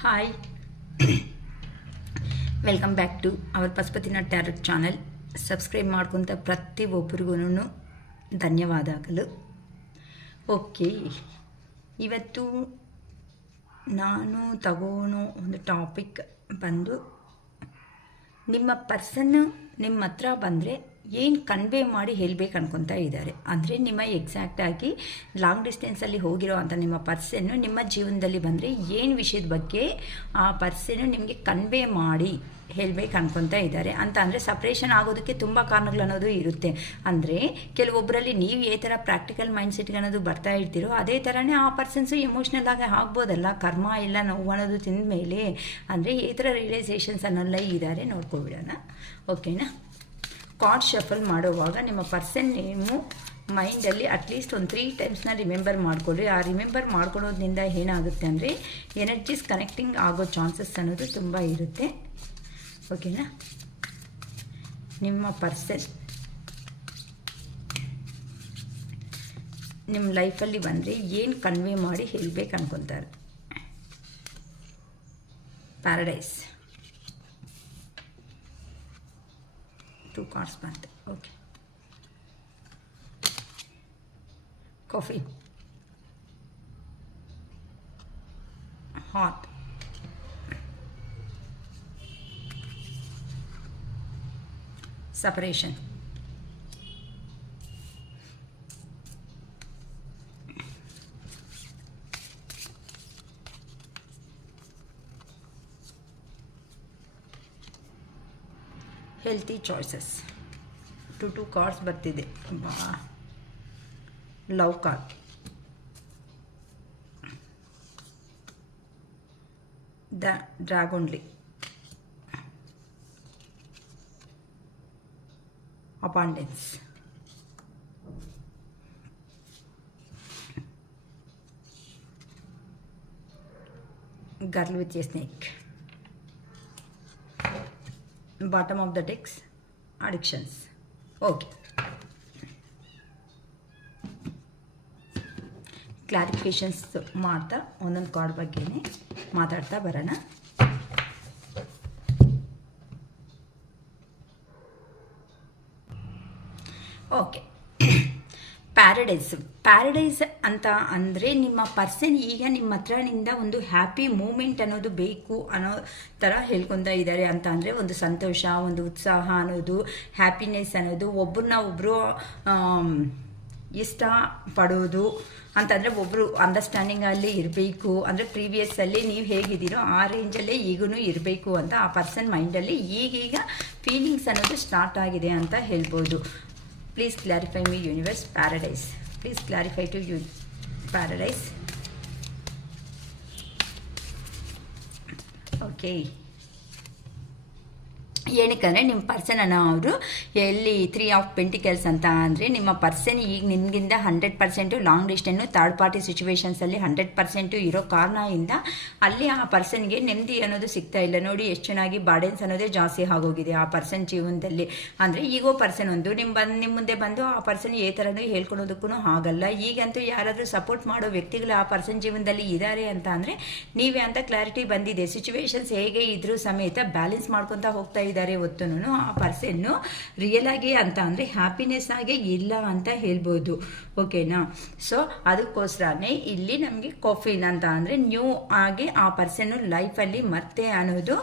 Hi, welcome back to our Pashupatinath tarot channel. Subscribe ಮಾಡ್ಕೊತ ಪ್ರತಿಯೊಬ್ಬರಿಗೂ ಧನ್ಯವಾದಗಳು. ಓಕೆ, ಇವತ್ತು ನಾನು ತಗೊಳ್ಳೋ ಒಂದು ಟಾಪಿಕ್ ಬಂದು, ನಿಮ್ಮ ಪರ್ಸನ್ನು ನಿಮ್ಮ ಹತ್ರ ಬಂದರೆ ಏನು ಕನ್ವೆ ಮಾಡಿ ಹೇಳಬೇಕು ಅನ್ಕೊತಾ ಇದ್ದಾರೆ. ಅಂದರೆ ನಿಮ್ಮ ಎಕ್ಸಾಕ್ಟಾಗಿ ಲಾಂಗ್ ಡಿಸ್ಟೆನ್ಸಲ್ಲಿ ಹೋಗಿರೋ ಅಂಥ ನಿಮ್ಮ ಪರ್ಸನ್ನು ನಿಮ್ಮ ಜೀವನದಲ್ಲಿ ಬಂದರೆ ಏನು ವಿಷಯದ ಬಗ್ಗೆ ಆ ಪರ್ಸನ್ನು ನಿಮಗೆ ಕನ್ವೆ ಮಾಡಿ ಹೇಳಬೇಕು ಅನ್ಕೊತಾ ಇದ್ದಾರೆ ಅಂತ. ಅಂದರೆ ಸಪ್ರೇಷನ್ ಆಗೋದಕ್ಕೆ ತುಂಬ ಕಾರಣಗಳು ಅನ್ನೋದು ಇರುತ್ತೆ. ಅಂದರೆ ಕೆಲವೊಬ್ಬರಲ್ಲಿ ನೀವು ಈ ಥರ ಪ್ರಾಕ್ಟಿಕಲ್ ಮೈಂಡ್ಸೆಟ್ಗೆ ಅನ್ನೋದು ಬರ್ತಾ ಇರ್ತೀರೋ, ಅದೇ ಥರನೇ ಆ ಪರ್ಸನ್ಸು ಎಮೋಷ್ನಲ್ ಆಗಿ ಆಗ್ಬೋದಲ್ಲ, ಕರ್ಮ ಇಲ್ಲ ನೋವು ಅನ್ನೋದು ತಿಂದ ಮೇಲೆ. ಅಂದರೆ ಈ ಥರ ರಿಯಲೈಸೇಷನ್ಸ್ ಅನ್ನೋಲ್ಲ ಇದ್ದಾರೆ, ನೋಡ್ಕೊಬಿಡೋಣ. ಓಕೆನಾ? ಕಾರ್ಡ್ ಶಫಲ್ ಮಾಡುವಾಗ ನಿಮ್ಮ ಪರ್ಸನ್ ನೇಮು ಮೈಂಡಲ್ಲಿ ಅಟ್ಲೀಸ್ಟ್ ಒಂದು 3 ಟೈಮ್ಸ್ನ ರಿಮೆಂಬರ್ ಮಾಡಿಕೊಳ್ಳಿ. ಆ ರಿಮೆಂಬರ್ ಮಾಡ್ಕೊಳ್ಳೋದ್ರಿಂದ ಏನಾಗುತ್ತೆ ಅಂದರೆ ಎನರ್ಜೀಸ್ ಕನೆಕ್ಟಿಂಗ್ ಆಗೋ ಚಾನ್ಸಸ್ ಅನ್ನೋದು ತುಂಬ ಇರುತ್ತೆ. ಓಕೆನಾ? ನಿಮ್ಮ ಪರ್ಸನ್ ನಿಮ್ಮ ಲೈಫಲ್ಲಿ ಬಂದರೆ ಏನು ಕನ್ವೆ ಮಾಡಿ ಹೇಳಬೇಕು ಅನ್ಕೊತಾರೆ. ಪ್ಯಾರಡೈಸ್ 2 ಕಾರ್ಡ್ಸ್ ಬಂತು. Okay, coffee, hot, separation, healthy choices. 2 cards ಬರ್ತಿದೆ. Love card, the dragonfly, abundance, girl with a snake. Bottom of the decks, addictions. Okay, clarifications ಮಾಡ್ತಾ ಒಂದೊಂದು ಕಾರ್ಡ್ ಬಗ್ಗೆನೇ ಮಾತಾಡ್ತಾ ಬರೋಣ. ಓಕೆ, ಪ್ಯಾರಡೈಸ್ ಅಂತ ಅಂದರೆ ನಿಮ್ಮ ಪರ್ಸನ್ ಈಗ ನಿಮ್ಮ ಹತ್ರನಿಂದ ಒಂದು ಹ್ಯಾಪಿ ಮೂಮೆಂಟ್ ಅನ್ನೋದು ಬೇಕು ಅನ್ನೋ ಥರ ಹೇಳ್ಕೊತಾ ಇದ್ದಾರೆ. ಅಂತ ಅಂದರೆ ಒಂದು ಸಂತೋಷ, ಒಂದು ಉತ್ಸಾಹ ಅನ್ನೋದು, ಹ್ಯಾಪಿನೆಸ್ ಅನ್ನೋದು, ಒಬ್ಬರನ್ನ ಒಬ್ಬರು ಇಷ್ಟಪಡೋದು ಅಂತಂದರೆ ಒಬ್ಬರು ಅಂಡರ್ಸ್ಟ್ಯಾಂಡಿಂಗಲ್ಲಿ ಇರಬೇಕು. ಅಂದರೆ ಪ್ರೀವಿಯಸ್ಸಲ್ಲಿ ನೀವು ಹೇಗಿದ್ದೀರೋ ಆ ರೇಂಜಲ್ಲೇ ಈಗೂ ಇರಬೇಕು ಅಂತ ಆ ಪರ್ಸನ್ ಮೈಂಡಲ್ಲಿ ಈಗೀಗ ಫೀಲಿಂಗ್ಸ್ ಅನ್ನೋದು ಸ್ಟಾರ್ಟ್ ಆಗಿದೆ ಅಂತ ಹೇಳ್ಬೋದು. Please clarify me, universe. Paradise. Please clarify to you, paradise. Okay. ಏನಕ್ಕಂದರೆ ನಿಮ್ಮ ಪರ್ಸನನ್ನು ಅವರು ಎಲ್ಲಿ 3 ಆಫ್ ಪೆಂಟಿಕಲ್ಸ್ ಅಂತ ಅಂದರೆ ನಿಮ್ಮ ಪರ್ಸನ್ ಈಗ ನಿಮಗಿಂದ 100% ಲಾಂಗ್ ಡಿಸ್ಟೆನ್ನು ಥರ್ಡ್ ಪಾರ್ಟಿ ಸಿಚುವೇಶನ್ಸಲ್ಲಿ 100% ಇರೋ ಕಾರಣದಿಂದ ಅಲ್ಲಿ ಆ ಪರ್ಸನ್ಗೆ ನೆಮ್ಮದಿ ಅನ್ನೋದು ಸಿಗ್ತಾ ಇಲ್ಲ. ನೋಡಿ ಎಷ್ಟು ಚೆನ್ನಾಗಿ ಬಾರ್ಡೆನ್ಸ್ ಅನ್ನೋದೇ ಜಾಸ್ತಿ ಆಗೋಗಿದೆ ಆ ಪರ್ಸನ್ ಜೀವನದಲ್ಲಿ. ಅಂದರೆ ಈಗೋ ಪರ್ಸನ್ ಒಂದು ನಿಮ್ಮ ಮುಂದೆ ಬಂದು ಆ ಪರ್ಸನ್ ಈ ಥರನೂ ಹೇಳ್ಕೊಳೋದಕ್ಕೂ ಆಗಲ್ಲ. ಈಗಂತೂ ಯಾರಾದರೂ ಸಪೋರ್ಟ್ ಮಾಡೋ ವ್ಯಕ್ತಿಗಳು ಆ ಪರ್ಸನ್ ಜೀವನದಲ್ಲಿ ಇದ್ದಾರೆ ಅಂತ ಅಂದರೆ ನೀವೇ ಅಂತ ಕ್ಲಾರಿಟಿ ಬಂದಿದೆ. ಸಿಚುವೇಶನ್ಸ್ ಹೇಗೆ ಇದ್ರೂ ಸಮೇತ ಬ್ಯಾಲೆನ್ಸ್ ಮಾಡ್ಕೊತಾ ಹೋಗ್ತಾ ಇದ್ದಾರೆ. ಹೊತ್ತುನು ಆ ಪರ್ಸನ್ನು ರಿಯಲ್ ಆಗಿ ಅಂತ ಅಂದರೆ ಹ್ಯಾಪಿನೆಸ್ ಆಗಿ ಇಲ್ಲ ಅಂತ ಹೇಳ್ಬೋದು. ಓಕೆನಾ? ಸೊ ಅದಕ್ಕೋಸ್ಕರನೇ ಇಲ್ಲಿ ನಮಗೆ ಕಾಫಿನ್ ಅಂತ ಅಂದರೆ ನ್ಯೂ ಆಗಿ ಆ ಪರ್ಸನ್ನು ಲೈಫಲ್ಲಿ ಮತ್ತೆ ಅನ್ನೋದು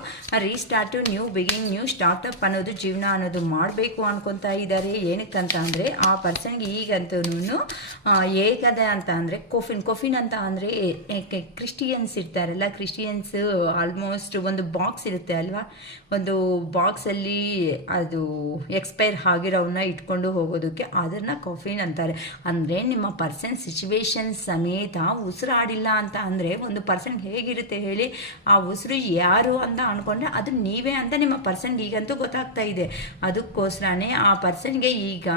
ರೀಸ್ಟಾರ್ಟು, ನ್ಯೂ ಬಿಗಿನಿಂಗ್, ನ್ಯೂ ಸ್ಟಾರ್ಟಪ್ ಅನ್ನೋದು ಜೀವನ ಅನ್ನೋದು ಮಾಡಬೇಕು ಅನ್ಕೊತಾ ಇದ್ದಾರೆ. ಏನಕ್ಕಂತ ಅಂದರೆ ಆ ಪರ್ಸನ್ಗೆ ಈಗಂತೂ ಹೇಗದೆ ಅಂತ ಅಂದರೆ ಕಾಫಿನ್ ಅಂತ ಅಂದರೆ ಕ್ರಿಶ್ಚಿಯನ್ಸ್ ಇರ್ತಾರಲ್ಲ, ಕ್ರಿಶ್ಚಿಯನ್ಸ್ ಆಲ್ಮೋಸ್ಟ್ ಒಂದು ಬಾಕ್ಸ್ ಇರುತ್ತೆ ಅಲ್ವಾ, ಒಂದು ಬಾಕ್ಸಲ್ಲಿ ಅದು ಎಕ್ಸ್ಪೈರ್ ಆಗಿರೋವನ್ನ ಇಟ್ಕೊಂಡು ಹೋಗೋದಕ್ಕೆ ಅದನ್ನು ಕಾಫಿನ್ ಅಂತಾರೆ. ಅಂದರೆ ನಿಮ್ಮ ಪರ್ಸನ್ ಸಿಚುವೇಶನ್ ಸಮೇತ ಉಸಿರಾಡಿಲ್ಲ ಅಂತ ಅಂದರೆ ಒಂದು ಪರ್ಸನ್ ಹೇಗಿರುತ್ತೆ ಹೇಳಿ, ಆ ಉಸಿರು ಯಾರು ಅಂತ ಅಂದ್ಕೊಂಡ್ರೆ ಅದು ನೀವೇ ಅಂತ ನಿಮ್ಮ ಪರ್ಸನ್ಗೆ ಈಗಂತೂ ಗೊತ್ತಾಗ್ತಾ ಇದೆ. ಅದಕ್ಕೋಸ್ಕರನೇ ಆ ಪರ್ಸನ್ಗೆ ಈಗ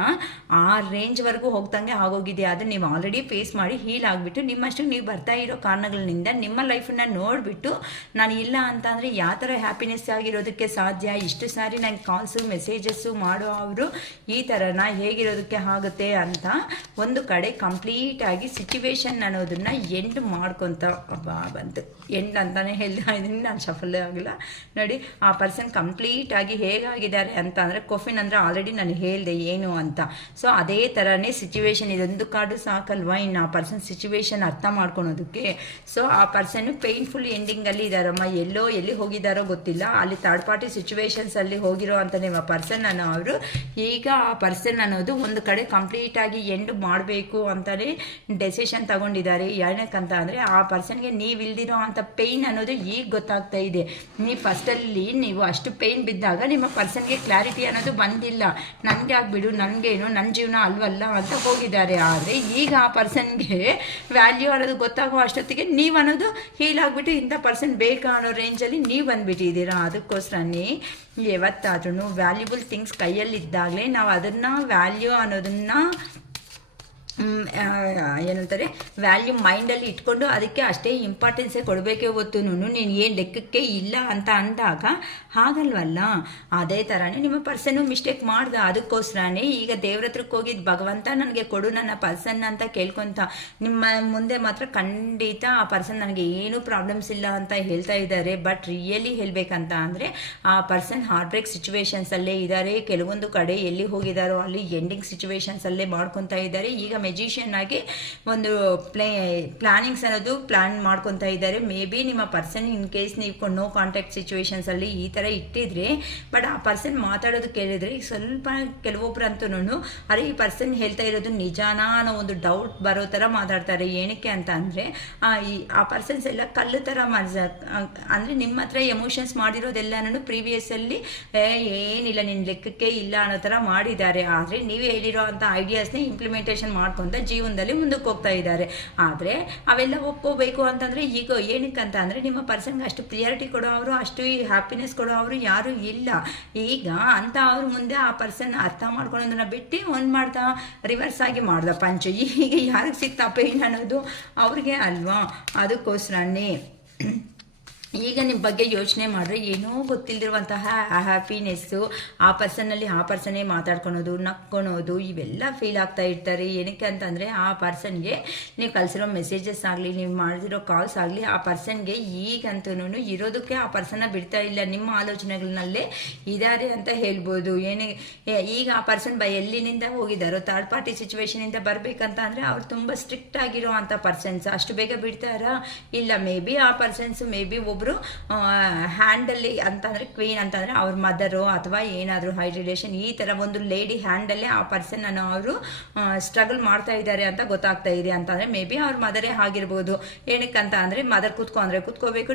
ಆ ರೇಂಜ್ವರೆಗೂ ಹೋಗ್ದಂಗೆ ಆಗೋಗಿದೆ. ಅದನ್ನು ನೀವು ಆಲ್ರೆಡಿ ಫೇಸ್ ಮಾಡಿ ಹೀಲ್ ಆಗಿಬಿಟ್ಟು ನಿಮ್ಮಷ್ಟು ನೀವು ಬರ್ತಾ ಇರೋ ಕಾರಣಗಳಿಂದ ನಿಮ್ಮ ಲೈಫನ್ನ ನೋಡಿಬಿಟ್ಟು ನಾನು ಇಲ್ಲ ಅಂತ ಅಂದರೆ ಯಾವ ಥರ ಹ್ಯಾಪಿನೆಸ್ ಆಗಿರೋದಕ್ಕೆ ಸಾಧ್ಯ, ಇಷ್ಟು ಸಾರಿ ನಂಗೆ ಕಾಲ್ಸು ಮೆಸೇಜಸ್ಸು ಮಾಡೋ ಅವರು ಈ ಥರನ ಹೇಗಿರೋದಕ್ಕೆ ಆಗುತ್ತೆ ಅಂತ ಒಂದು ಕಡೆ ಕಂಪ್ಲೀಟಾಗಿ ಸಿಚುವೇಶನ್ ಅನ್ನೋದನ್ನು ಎಂಡ್ ಮಾಡ್ಕೊತ ಬಂತು. ಎಂಡ್ ಅಂತಲೇ ಹೇಳ್ತಾ ಇದ್ದೀನಿ, ನಾನು ಸಫಲ ಆಗಿಲ್ಲ ನೋಡಿ. ಆ ಪರ್ಸನ್ ಕಂಪ್ಲೀಟಾಗಿ ಹೇಗಾಗಿದ್ದಾರೆ ಅಂತ ಅಂದರೆ ಕೊಫಿನ್ ಅಂದರೆ ಆಲ್ರೆಡಿ ನಾನು ಹೇಳಿದೆ ಏನು ಅಂತ. ಸೊ ಅದೇ ಥರನೇ ಸಿಚುವೇಶನ್, ಇದೊಂದು ಕಾರ್ಡು ಸಾಕಲ್ವಾ ಇನ್ನು ಆ ಪರ್ಸನ್ ಸಿಚುವೇಶನ್ ಅರ್ಥ ಮಾಡ್ಕೊಳೋದಕ್ಕೆ. ಸೊ ಆ ಪರ್ಸನ್ನು ಪೇಯ್ನ್ಫುಲ್ ಎಂಡಿಂಗಲ್ಲಿ ಇದ್ದಾರಮ್ಮ, ಎಲ್ಲಿ ಹೋಗಿದ್ದಾರೋ ಗೊತ್ತಿಲ್ಲ, ಅಲ್ಲಿ ಥರ್ಡ್ ಪಾರ್ಟಿ ಸಿಚುವೇಶನ್ಸಲ್ಲಿ ಹೋಗಿರೋ ಅಂತ ನಿಮ್ಮ ಪರ್ಸನ್ ಅನ್ನೋ ಅವರು ಈಗ ಆ ಪರ್ಸನ್ ಅನ್ನೋದು ಒಂದು ಕಡೆ ಕಂಪ್ಲೀಟಾಗಿ ಎಂಡ್ ಮಾಡಬೇಕು ಅಂತಲೇ ಡೆಸಿಷನ್ ತಗೊಂಡಿದ್ದಾರೆ. ಏನಕ್ಕಂತ ಅಂದರೆ ಆ ಪರ್ಸನ್ಗೆ ನೀವು ಇಲ್ದಿರೋ ಅಂಥ ಪೇಯ್ನ್ ಅನ್ನೋದು ಈಗ ಗೊತ್ತಾಗ್ತಾ ಇದೆ. ನೀವು ಫಸ್ಟಲ್ಲಿ ನೀವು ಅಷ್ಟು ಪೇಯ್ನ್ ಬಿದ್ದಾಗ ನಿಮ್ಮ ಪರ್ಸನ್ಗೆ ಕ್ಲಾರಿಟಿ ಅನ್ನೋದು ಬಂದಿಲ್ಲ, ನನಗೆ ಆಗ್ಬಿಡು, ನನಗೇನು, ನನ್ನ ಜೀವನ ಅಲ್ವಲ್ಲ ಅಂತ ಹೋಗಿದ್ದಾರೆ. ಆದರೆ ಈಗ ಆ ಪರ್ಸನ್ಗೆ ವ್ಯಾಲ್ಯೂ ಅನ್ನೋದು ಗೊತ್ತಾಗೋ ಅಷ್ಟೊತ್ತಿಗೆ ನೀವು ಅನ್ನೋದು ಹೀಲ್ ಆಗಿಬಿಟ್ಟು ಇಂಥ ಪರ್ಸನ್ ಬೇಕಾ ಅನ್ನೋ ರೇಂಜಲ್ಲಿ ನೀವು ಬಂದುಬಿಟ್ಟಿದ್ದೀರಾ. ಅದಕ್ಕೋಸ್ಕರನೇ ಯಾವತ್ತಾದ್ರೂ ವ್ಯಾಲ್ಯೂಬಲ್ ಥಿಂಗ್ಸ್ ಕೈಯಲ್ಲಿದ್ದಾಗಲೇ ನಾವು ಅದನ್ನು ವ್ಯಾಲ್ಯೂ ಅನ್ನೋದನ್ನು ಏನಂತಾರೆ ವ್ಯಾಲ್ಯೂ ಮೈಂಡಲ್ಲಿ ಇಟ್ಕೊಂಡು ಅದಕ್ಕೆ ಅಷ್ಟೇ ಇಂಪಾರ್ಟೆನ್ಸೇ ಕೊಡಬೇಕೇ ಹೊತ್ತು ನೀನು ಏನು ಲೆಕ್ಕಕ್ಕೆ ಇಲ್ಲ ಅಂತ ಅಂದಾಗ ಹಾಗಲ್ವಲ್ಲ. ಅದೇ ಥರನೇ ನಿಮ್ಮ ಪರ್ಸನ್ನು ಮಿಸ್ಟೇಕ್ ಮಾಡ್ದೆ. ಅದಕ್ಕೋಸ್ಕರನೇ ಈಗ ದೇವ್ರ ಹತ್ರಕ್ಕೆ ಹೋಗಿದ್ದು ಭಗವಂತ ನನಗೆ ಕೊಡು ನನ್ನ ಪರ್ಸನ್ ಅಂತ ಕೇಳ್ಕೊತ ನಿಮ್ಮ ಮುಂದೆ ಮಾತ್ರ ಖಂಡಿತ ಆ ಪರ್ಸನ್ ನನಗೆ ಏನೂ ಪ್ರಾಬ್ಲಮ್ಸ್ ಇಲ್ಲ ಅಂತ ಹೇಳ್ತಾ ಇದ್ದಾರೆ. ಬಟ್ ರಿಯಲಿ ಹೇಳಬೇಕಂತ ಅಂದರೆ ಆ ಪರ್ಸನ್ ಹಾರ್ಟ್ ಬ್ರೇಕ್ ಸಿಚುವೇಶನ್ಸಲ್ಲೇ ಇದ್ದಾರೆ. ಕೆಲವೊಂದು ಕಡೆ ಎಲ್ಲಿ ಹೋಗಿದ್ದಾರೋ ಅಲ್ಲಿ ಎಂಡಿಂಗ್ ಸಿಚುವೇಶನ್ಸಲ್ಲೇ ಮಾಡ್ಕೊತಾ ಇದ್ದಾರೆ. ಈಗ ಮೆಜಿಷಿಯನ್ ಆಗಿ ಒಂದು ಪ್ಲಾನಿಂಗ್ಸ್ ಅನ್ನೋದು ಪ್ಲಾನ್ ಮಾಡ್ಕೊತಾ ಇದ್ದಾರೆ. ಮೇ ಬಿ ನಿಮ್ಮ ಪರ್ಸನ್ ಇನ್ ಕೇಸ್ ನೀವು ನೋ ಕಾಂಟ್ಯಾಕ್ಟ್ ಸಿಚುವೇಶನ್ಸಲ್ಲಿ ಈ ಥರ ಇಟ್ಟಿದ್ರೆ, ಬಟ್ ಆ ಪರ್ಸನ್ ಮಾತಾಡೋದು ಕೇಳಿದ್ರೆ ಈಗ ಸ್ವಲ್ಪ ಕೆಲವೊಬ್ರು ಅಂತೂ ಅರೆ ಈ ಪರ್ಸನ್ ಹೇಳ್ತಾ ಇರೋದು ನಿಜಾನಾ ಅನ್ನೋ ಒಂದು ಡೌಟ್ ಬರೋ ಥರ ಮಾತಾಡ್ತಾರೆ. ಏನಕ್ಕೆ ಅಂತ ಅಂದರೆ ಆ ಪರ್ಸನ್ಸ್ ಎಲ್ಲ ಕಲ್ಲು ಥರ ಅಂದರೆ ನಿಮ್ಮ ಹತ್ರ ಎಮೋಷನ್ಸ್ ಮಾಡಿರೋದೆಲ್ಲನೂ ಪ್ರೀವಿಯಸ್ಸಲ್ಲಿ ಏನಿಲ್ಲ ನಿನ್ನ ಲೆಕ್ಕಕ್ಕೆ ಇಲ್ಲ ಅನ್ನೋ ಥರ ಮಾಡಿದ್ದಾರೆ. ಆದರೆ ನೀವು ಹೇಳಿರೋ ಅಂಥ ಐಡಿಯಾಸ್ನೇ ಇಂಪ್ಲಿಮೆಂಟೇಷನ್ ಮಾಡ್ಕೊಂತ ಜೀವನದಲ್ಲಿ ಮುಂದಕ್ಕೆ ಹೋಗ್ತಾ ಇದ್ದಾರೆ. ಆದರೆ ಅವೆಲ್ಲ ಒಪ್ಕೋಬೇಕು ಅಂತಂದರೆ ಈಗ ಏನಕ್ಕಂತ ಅಂದರೆ ನಿಮ್ಮ ಪರ್ಸನ್ಗೆ ಅಷ್ಟು ಪ್ರಿಯಾರಿಟಿ ಕೊಡೋ ಅವರು, ಅಷ್ಟು ಹ್ಯಾಪಿನೆಸ್ ಕೊಡೋ ಅವರು ಯಾರೂ ಇಲ್ಲ. ಈಗ ಅಂತ ಅವ್ರ ಮುಂದೆ ಆ ಪರ್ಸನ್ ಅರ್ಥ ಮಾಡ್ಕೊಳ್ಳೋದನ್ನ ಬಿಟ್ಟು ಒಂದು ಮಾಡ್ತಾ ರಿವರ್ಸ್ ಆಗಿ ಮಾಡ್ದ ಪಂಚು. ಈಗ ಯಾರಿಗೆ ಸಿಗ್ತಾ ಪೇನ್ ಅನ್ನೋದು ಅವ್ರಿಗೆ ಅಲ್ವಾ. ಅದಕ್ಕೋಸ್ಕರನೇ ಈಗ ನಿಮ್ಮ ಬಗ್ಗೆ ಯೋಚನೆ ಮಾಡಿದ್ರೆ ಏನೋ ಗೊತ್ತಿಲ್ಲದಿರುವಂತಹ ಹ್ಯಾಪಿನೆಸ್ಸು ಆ ಪರ್ಸನ್ನಲ್ಲಿ ಆ ಪರ್ಸನ್ನೇ ಮಾತಾಡ್ಕೊಳೋದು, ನಕ್ಕೊಳೋದು ಇವೆಲ್ಲ ಫೀಲ್ ಆಗ್ತಾ ಇರ್ತಾರೆ. ಏನಕ್ಕೆ ಅಂತಂದರೆ ಆ ಪರ್ಸನ್ಗೆ ನೀವು ಕಳಿಸಿರೋ ಮೆಸೇಜಸ್ ಆಗಲಿ, ನೀವು ಮಾಡಿರೋ ಕಾಲ್ಸ್ ಆಗಲಿ ಆ ಪರ್ಸನ್ಗೆ ಈಗಂತೂ ಇರೋದಕ್ಕೆ ಆ ಪರ್ಸನ್ನ ಬಿಡ್ತಾ ಇಲ್ಲ, ನಿಮ್ಮ ಆಲೋಚನೆಗಳನ್ನಲ್ಲೇ ಇದ್ದಾರೆ ಅಂತ ಹೇಳ್ಬೋದು. ಈಗ ಆ ಪರ್ಸನ್ ಎಲ್ಲಿನಿಂದ ಹೋಗಿದ್ದಾರೋ ಥರ್ಡ್ ಪಾರ್ಟಿ ಸಿಚುವೇಶನಿಂದ ಬರಬೇಕಂತ ಅಂದರೆ ಅವ್ರು ತುಂಬ ಸ್ಟ್ರಿಕ್ಟ್ ಆಗಿರೋ ಅಂಥ ಪರ್ಸನ್ಸ್ ಅಷ್ಟು ಬೇಗ ಬಿಡ್ತಾರಾ? ಇಲ್ಲ. ಮೇ ಬಿ ಆ ಪರ್ಸನ್ಸು ಮೇ ಬಿ ಒಬ್ಬರು ಹ್ಯಾಂಡಲ್ಲಿ ಅಂತಂದರೆ ಕ್ವೀನ್ ಅಂತಂದರೆ ಅವ್ರ ಮದರು ಅಥವಾ ಏನಾದರೂ ಹೈ ರಿಲೇಷನ್ ಈ ಥರ ಒಂದು ಲೇಡಿ ಹ್ಯಾಂಡಲ್ಲೇ ಆ ಪರ್ಸನ್ ಅನ್ನು ಅವರು ಸ್ಟ್ರಗಲ್ ಮಾಡ್ತಾ ಇದ್ದಾರೆ ಅಂತ ಗೊತ್ತಾಗ್ತಾ ಇದೆ ಅಂತಂದರೆ ಮೇ ಬಿ ಅವ್ರ ಮದರೇ ಆಗಿರ್ಬೋದು. ಏನಕ್ಕಂತ ಅಂದರೆ ಮದರ್ ಕೂತ್ಕೋಬೇಕು,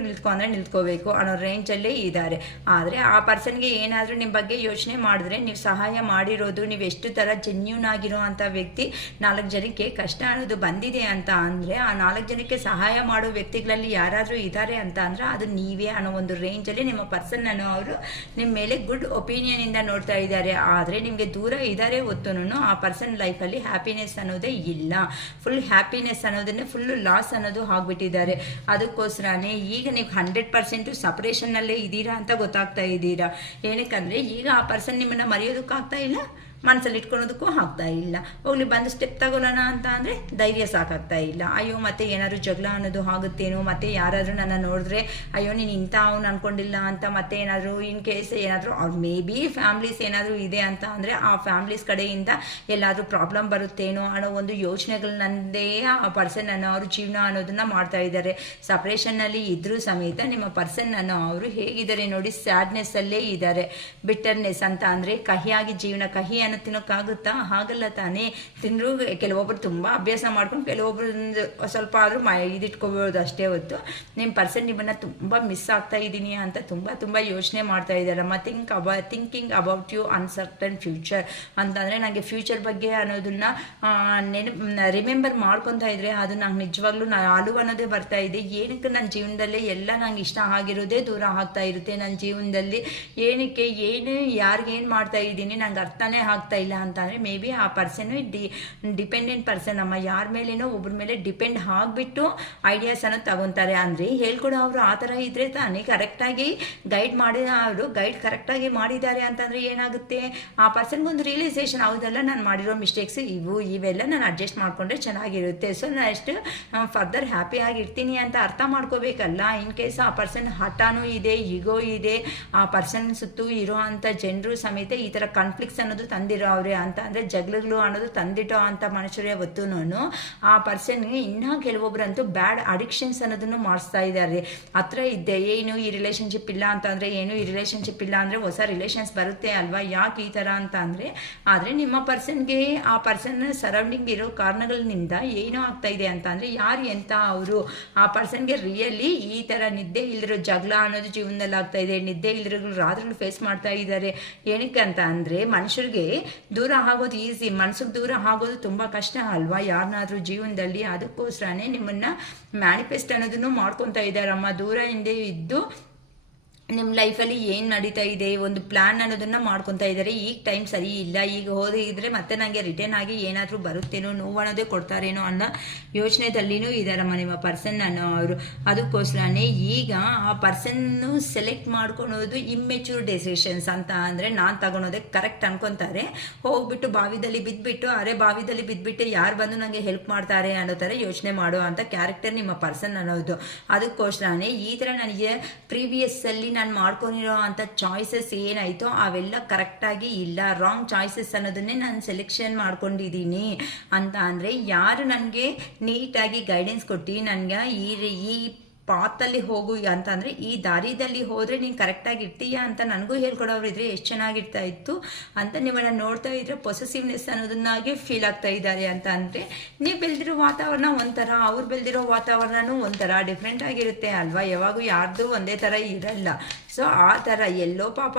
ನಿಲ್ತ್ಕೋಬೇಕು ಅನ್ನೋ ರೇಂಜಲ್ಲೇ ಇದ್ದಾರೆ. ಆದರೆ ಆ ಪರ್ಸನ್ಗೆ ಏನಾದರೂ ನಿಮ್ಮ ಬಗ್ಗೆ ಯೋಚನೆ ಮಾಡಿದ್ರೆ ನೀವು ಸಹಾಯ ಮಾಡಿರೋದು, ನೀವು ಎಷ್ಟು ಥರ ಜೆನ್ಯೂನ್ ಆಗಿರೋ ಅಂಥ ವ್ಯಕ್ತಿ 4 ಜನಕ್ಕೆ ಕಷ್ಟ ಅನ್ನೋದು ಬಂದಿದೆ ಅಂತ ಅಂದರೆ ಆ 4 ಜನಕ್ಕೆ ಸಹಾಯ ಮಾಡೋ ವ್ಯಕ್ತಿಗಳಲ್ಲಿ ಯಾರಾದರೂ ಇದ್ದಾರೆ ಅಂತ ಅಂದರೆ ಅದು ನೀವೇ ಅನ್ನೋ ಒಂದು ರೇಂಜಲ್ಲಿ ನಿಮ್ಮ ಪರ್ಸನ್ ಅನ್ನೋ ಅವರು ನಿಮ್ಮ ಮೇಲೆ ಗುಡ್ ಒಪಿನಿಯನಿಂದ ನೋಡ್ತಾ ಇದ್ದಾರೆ. ಆದರೆ ನಿಮಗೆ ದೂರ ಇದ್ದಾರೆ ಹೊತ್ತುನು ಆ ಪರ್ಸನ್ ಲೈಫಲ್ಲಿ ಹ್ಯಾಪಿನೆಸ್ ಅನ್ನೋದೇ ಇಲ್ಲ. ಫುಲ್ ಹ್ಯಾಪಿನೆಸ್ ಅನ್ನೋದನ್ನೇ ಫುಲ್ಲು ಲಾಸ್ ಅನ್ನೋದು ಆಗಿಬಿಟ್ಟಿದ್ದಾರೆ. ಅದಕ್ಕೋಸ್ಕರನೇ ಈಗ ನೀವು 100% ಸಪ್ರೇಷನ್ನಲ್ಲೇ ಇದ್ದೀರಾ ಅಂತ ಗೊತ್ತಾಗ್ತಾ ಇದ್ದೀರಾ. ಏನಕ್ಕಂದರೆ ಈಗ ಆ ಪರ್ಸನ್ ನಿಮ್ಮನ್ನು ಮರೆಯೋದಕ್ಕಾಗ್ತಾ ಇಲ್ಲ, ಮನಸ್ಸಲ್ಲಿ ಇಟ್ಕೊಳೋದಕ್ಕೂ ಆಗ್ತಾ ಇಲ್ಲ. ಹೋಗ್ಲಿ ಬಂದು ಸ್ಟೆಪ್ ತಗೊಳ್ಳೋಣ ಅಂತ ಅಂದರೆ ಧೈರ್ಯ ಸಾಕಾಗ್ತಾ ಇಲ್ಲ. ಅಯ್ಯೋ ಮತ್ತೆ ಏನಾದರೂ ಜಗಳ ಅನ್ನೋದು ಆಗುತ್ತೇನೋ, ಮತ್ತೆ ಯಾರಾದರೂ ನನ್ನ ನೋಡಿದ್ರೆ ಅಯ್ಯೋ ನೀನು ಇಂಥ ಅವ್ನು ಅಂದ್ಕೊಂಡಿಲ್ಲ ಅಂತ ಮತ್ತೆ ಏನಾದರೂ ಇನ್ ಕೇಸ್ ಏನಾದರೂ ಅವ್ರು ಮೇ ಬಿ ಫ್ಯಾಮ್ಲೀಸ್ ಏನಾದರೂ ಇದೆ ಅಂತ ಅಂದರೆ ಆ ಫ್ಯಾಮ್ಲೀಸ್ ಕಡೆಯಿಂದ ಎಲ್ಲಾದರೂ ಪ್ರಾಬ್ಲಮ್ ಬರುತ್ತೇನೋ ಅನ್ನೋ ಒಂದು ಯೋಚನೆಗಳನ್ನಂದೇ ಆ ಪರ್ಸನ್ ಅನ್ನೋ ಅವರು ಜೀವನ ಅನ್ನೋದನ್ನು ಮಾಡ್ತಾ ಇದ್ದಾರೆ. ಸಪ್ರೇಷನ್ನಲ್ಲಿ ಇದ್ರೂ ಸಮೇತ ನಿಮ್ಮ ಪರ್ಸನ್ ಅನ್ನೋ ಅವರು ಹೇಗಿದ್ದಾರೆ ನೋಡಿ, ಸ್ಯಾಡ್ನೆಸ್ಸಲ್ಲೇ ಇದ್ದಾರೆ. ಬಿಟ್ಟರ್ನೆಸ್ ಅಂತ ಅಂದರೆ ಕಹಿಯಾಗಿ ಜೀವನ, ಕಹಿ ತಿನ್ನೋಕ್ಕಾಗುತ್ತಾ? ಹಾಗಲ್ಲ ತಾನೇ. ತಿಂದರೂ ಕೆಲವೊಬ್ರು ತುಂಬ ಅಭ್ಯಾಸ ಮಾಡ್ಕೊಂಡು ಕೆಲವೊಬ್ರು ಸ್ವಲ್ಪ ಆದರೂ ಇದಿಟ್ಕೋಬೋದು ಅಷ್ಟೇ ಹೊತ್ತು. ನಿಮ್ಮ ಪರ್ಸನ್ ನಿಮ್ಮನ್ನು ತುಂಬ ಮಿಸ್ ಆಗ್ತಾ ಇದ್ದೀನಿ ಅಂತ ತುಂಬ ಯೋಚನೆ ಮಾಡ್ತಾ ಇದ್ದಾರಮ್ಮ. Thinking about you uncertain future ಅಂತಂದರೆ ನನಗೆ ಫ್ಯೂಚರ್ ಬಗ್ಗೆ ಅನ್ನೋದನ್ನ ರಿಮೆಂಬರ್ ಮಾಡ್ಕೊತಾ ಇದ್ರೆ ಅದು ನಂಗೆ ನಿಜವಾಗ್ಲೂ ಅಳು ಅನ್ನೋದೇ ಬರ್ತಾ ಇದೆ. ಏನಕ್ಕೆ ನನ್ನ ಜೀವನದಲ್ಲೇ ಎಲ್ಲ ನಂಗೆ ಇಷ್ಟ ಆಗಿರೋದೇ ದೂರ ಆಗ್ತಾ ಇರುತ್ತೆ. ನನ್ನ ಜೀವನದಲ್ಲಿ ಏನಕ್ಕೆ ಯಾರಿಗೇನು ಮಾಡ್ತಾ ಇದ್ದೀನಿ ನಂಗೆ ಅರ್ಥನೇ ಆಗ್ತಾ ಇಲ್ಲ ಅಂತಂದರೆ ಮೇ ಬಿ ಆ ಪರ್ಸನ್ನು ಡಿಪೆಂಡೆಂಟ್ ಪರ್ಸನ್ ಅಮ್ಮ, ಯಾರ ಮೇಲೇನೋ ಒಬ್ಬರ ಮೇಲೆ ಡಿಪೆಂಡ್ ಆಗಿಬಿಟ್ಟು ಐಡಿಯಾಸನ್ನು ತಗೊತಾರೆ. ಅಂದರೆ ಹೇಳ್ಕೊಡೋ ಅವರು ಆ ಥರ ಇದ್ದರೆ ತಾನೇ ಕರೆಕ್ಟಾಗಿ ಗೈಡ್ ಮಾಡಿದ ಅವರು ಗೈಡ್ ಕರೆಕ್ಟಾಗಿ ಮಾಡಿದ್ದಾರೆ ಅಂತಂದರೆ ಏನಾಗುತ್ತೆ, ಆ ಪರ್ಸನ್ಗೊಂದು ರಿಯಲೈಸೇಷನ್, ಹೌದಲ್ಲ ನಾನು ಮಾಡಿರೋ ಮಿಸ್ಟೇಕ್ಸ್ ಇವೆಲ್ಲ ನಾನು ಅಡ್ಜಸ್ಟ್ ಮಾಡಿಕೊಂಡ್ರೆ ಚೆನ್ನಾಗಿರುತ್ತೆ, ಸೊ ನಾನು ಎಷ್ಟು ಫರ್ದರ್ ಹ್ಯಾಪಿಯಾಗಿರ್ತೀನಿ ಅಂತ ಅರ್ಥ ಮಾಡ್ಕೋಬೇಕಲ್ಲ. ಇನ್ ಕೇಸ್ ಆ ಪರ್ಸನ್ ಹಠನೂ ಇದೆ, ಈಗೋ ಇದೆ, ಆ ಪರ್ಸನ್ ಸುತ್ತೂ ಇರೋ ಅಂಥ ಜನರು ಸಮೇತ ಈ ಥರ ಕಾನ್ಫ್ಲಿಕ್ಟ್ಸ್ ಅನ್ನೋದು ತಂದಿರೋ ಅವ್ರೆ ಅಂತ ಅಂದರೆ ಜಗಳಗಳು ಅನ್ನೋದು ತಂದಿಟ್ಟೋ ಅಂಥ ಮನುಷ್ಯರೇ ಹೊತ್ತು ಆ ಪರ್ಸನ್ಗೆ ಇನ್ನೂ ಕೆಲವೊಬ್ಬರಂತೂ ಬ್ಯಾಡ್ ಅಡಿಕ್ಷನ್ಸ್ ಅನ್ನೋದನ್ನು ಮಾಡಿಸ್ತಾ ಇದ್ದಾರೆ. ಹತ್ರ ಇದ್ದೆ ಏನು ಈ ರಿಲೇಷನ್ಶಿಪ್ ಇಲ್ಲ ಅಂತ ಅಂದರೆ ಏನು ಈ ರಿಲೇಷನ್ಶಿಪ್ ಇಲ್ಲ ಅಂದರೆ ಹೊಸ ರಿಲೇಷನ್ಸ್ ಬರುತ್ತೆ ಅಲ್ವಾ, ಯಾಕೆ ಈ ಥರ ಅಂತ ಅಂದರೆ, ಆದರೆ ನಿಮ್ಮ ಪರ್ಸನ್ಗೆ ಆ ಪರ್ಸನ್ ಸರೌಂಡಿಂಗ್ ಇರೋ ಕಾರಣಗಳಿಂದ ಏನೋ ಆಗ್ತಾ ಇದೆ ಅಂತ ಅಂದರೆ ಯಾರು ಎಂತ ಅವರು ಆ ಪರ್ಸನ್ಗೆ ರಿಯಲಿ ಈ ಥರ ನಿದ್ದೆ ಇಲ್ದಿರೋ ಜಗಳ ಅನ್ನೋದು ಜೀವನದಲ್ಲಿ ಆಗ್ತಾ ಇದೆ, ನಿದ್ದೆ ಇಲ್ದಿರೋ ರಾತ್ರಿಗಳು ಫೇಸ್ ಮಾಡ್ತಾ ಇದ್ದಾರೆ. ಏನಕ್ಕೆ ಅಂತ ಅಂದರೆ ಮನುಷ್ಯರಿಗೆ ದೂರ ಆಗೋದು ಈಸಿ, ಮನ್ಸಿಗೆ ದೂರ ಆಗೋದು ತುಂಬ ಕಷ್ಟ ಅಲ್ವಾ ಯಾರನ್ನಾದ್ರೂ ಜೀವನದಲ್ಲಿ. ಅದಕ್ಕೋಸ್ಕರನೇ ನಿಮ್ಮನ್ನು ಮ್ಯಾನಿಫೆಸ್ಟ್ ಅನ್ನೋದನ್ನು ಮಾಡ್ಕೊತಾ ಇದ್ದಾರಮ್ಮ. ದೂರ ಹಿಂದೆ ಇದ್ದು ನಿಮ್ಮ ಲೈಫಲ್ಲಿ ಏನು ನಡೀತಾ ಇದೆ ಒಂದು ಪ್ಲ್ಯಾನ್ ಅನ್ನೋದನ್ನು ಮಾಡ್ಕೊತಾ ಇದ್ದಾರೆ. ಈಗ ಟೈಮ್ ಸರಿ ಇಲ್ಲ, ಈಗ ಹೋದಿದ್ರೆ ಮತ್ತೆ ನನಗೆ ರಿಟರ್ನ್ ಆಗಿ ಏನಾದರೂ ಬರುತ್ತೇನೋ, ನೋವು ಅನ್ನೋದೇ ಕೊಡ್ತಾರೇನೋ ಅನ್ನೋ ಯೋಚನೆದಲ್ಲಿನೂ ಇದ್ದಾರಮ್ಮ ನಿಮ್ಮ ಪರ್ಸನ್ ಅನ್ನೋ ಅವರು. ಅದಕ್ಕೋಸ್ಕರನೇ ಈಗ ಆ ಪರ್ಸನ್ನು ಸೆಲೆಕ್ಟ್ ಮಾಡ್ಕೊಳೋದು ಇಮ್ಮೆಚೂರ್ ಡೆಸಿಷನ್ಸ್ ಅಂತ ಅಂದರೆ ನಾನು ತಗೊಳೋದೇ ಕರೆಕ್ಟ್ ಅನ್ಕೊತಾರೆ. ಹೋಗ್ಬಿಟ್ಟು ಬಾವಿದಲ್ಲಿ ಬಿದ್ದುಬಿಟ್ಟು ಬಾವಿದಲ್ಲಿ ಬಿದ್ದುಬಿಟ್ಟು ಯಾರು ಬಂದು ನನಗೆ ಹೆಲ್ಪ್ ಮಾಡ್ತಾರೆ ಅನ್ನೋ ಥರ ಯೋಚನೆ ಮಾಡೋ ಅಂಥ ಕ್ಯಾರೆಕ್ಟರ್ ನಿಮ್ಮ ಪರ್ಸನ್ ಅನ್ನೋದು. ಅದಕ್ಕೋಸ್ಕರನೇ ಈ ಥರ ನನಗೆ ಪ್ರೀವಿಯಸ್ಸಲ್ಲಿ ನಾನು ಮಾಡ್ಕೊಂಡಿರೋ ಅಂಥ ಚಾಯ್ಸಸ್ ಏನಾಯಿತೋ ಅವೆಲ್ಲ ಕರೆಕ್ಟಾಗಿ ಇಲ್ಲ, ರಾಂಗ್ ಚಾಯ್ಸಸ್ ಅನ್ನೋದನ್ನೇ ನಾನು ಸೆಲೆಕ್ಷನ್ ಮಾಡ್ಕೊಂಡಿದ್ದೀನಿ ಅಂತ ಅಂದರೆ ಯಾರು ನನಗೆ ನೀಟಾಗಿ ಗೈಡೆನ್ಸ್ ಕೊಟ್ಟು ನನಗೆ ಈ ಪಾತಲ್ಲಿ ಹೋಗು ಅಂತ ಅಂದರೆ ಈ ದಾರಿದಲ್ಲಿ ಹೋದರೆ ನೀನು ಕರೆಕ್ಟಾಗಿ ಇರ್ತೀಯ ಅಂತ ನನಗೂ ಹೇಳ್ಕೊಡೋರು ಇದ್ರೆ ಎಷ್ಟು ಚೆನ್ನಾಗಿರ್ತಾ ಇತ್ತು ಅಂತ ನಿಮ್ಮನ್ನು ನೋಡ್ತಾ ಇದ್ರೆ ಪೊಸೆಸಿವ್ನೆಸ್ ಅನ್ನೋದನ್ನಾಗೆ ಫೀಲ್ ಆಗ್ತಾ ಇದ್ದಾರೆ ಅಂತ ಅಂದರೆ ನೀವು ಬೆಳೆದಿರೋ ವಾತಾವರಣ ಒಂಥರ, ಅವ್ರು ಬೆಳೆದಿರೋ ವಾತಾವರಣನೂ ಒಂಥರ ಡಿಫ್ರೆಂಟ್ ಆಗಿರುತ್ತೆ ಅಲ್ವಾ. ಯಾವಾಗೂ ಯಾರ್ದು ಒಂದೇ ಥರ ಇರಲ್ಲ. ಸೊ ಆ ಥರ ಎಲ್ಲೋ ಪಾಪ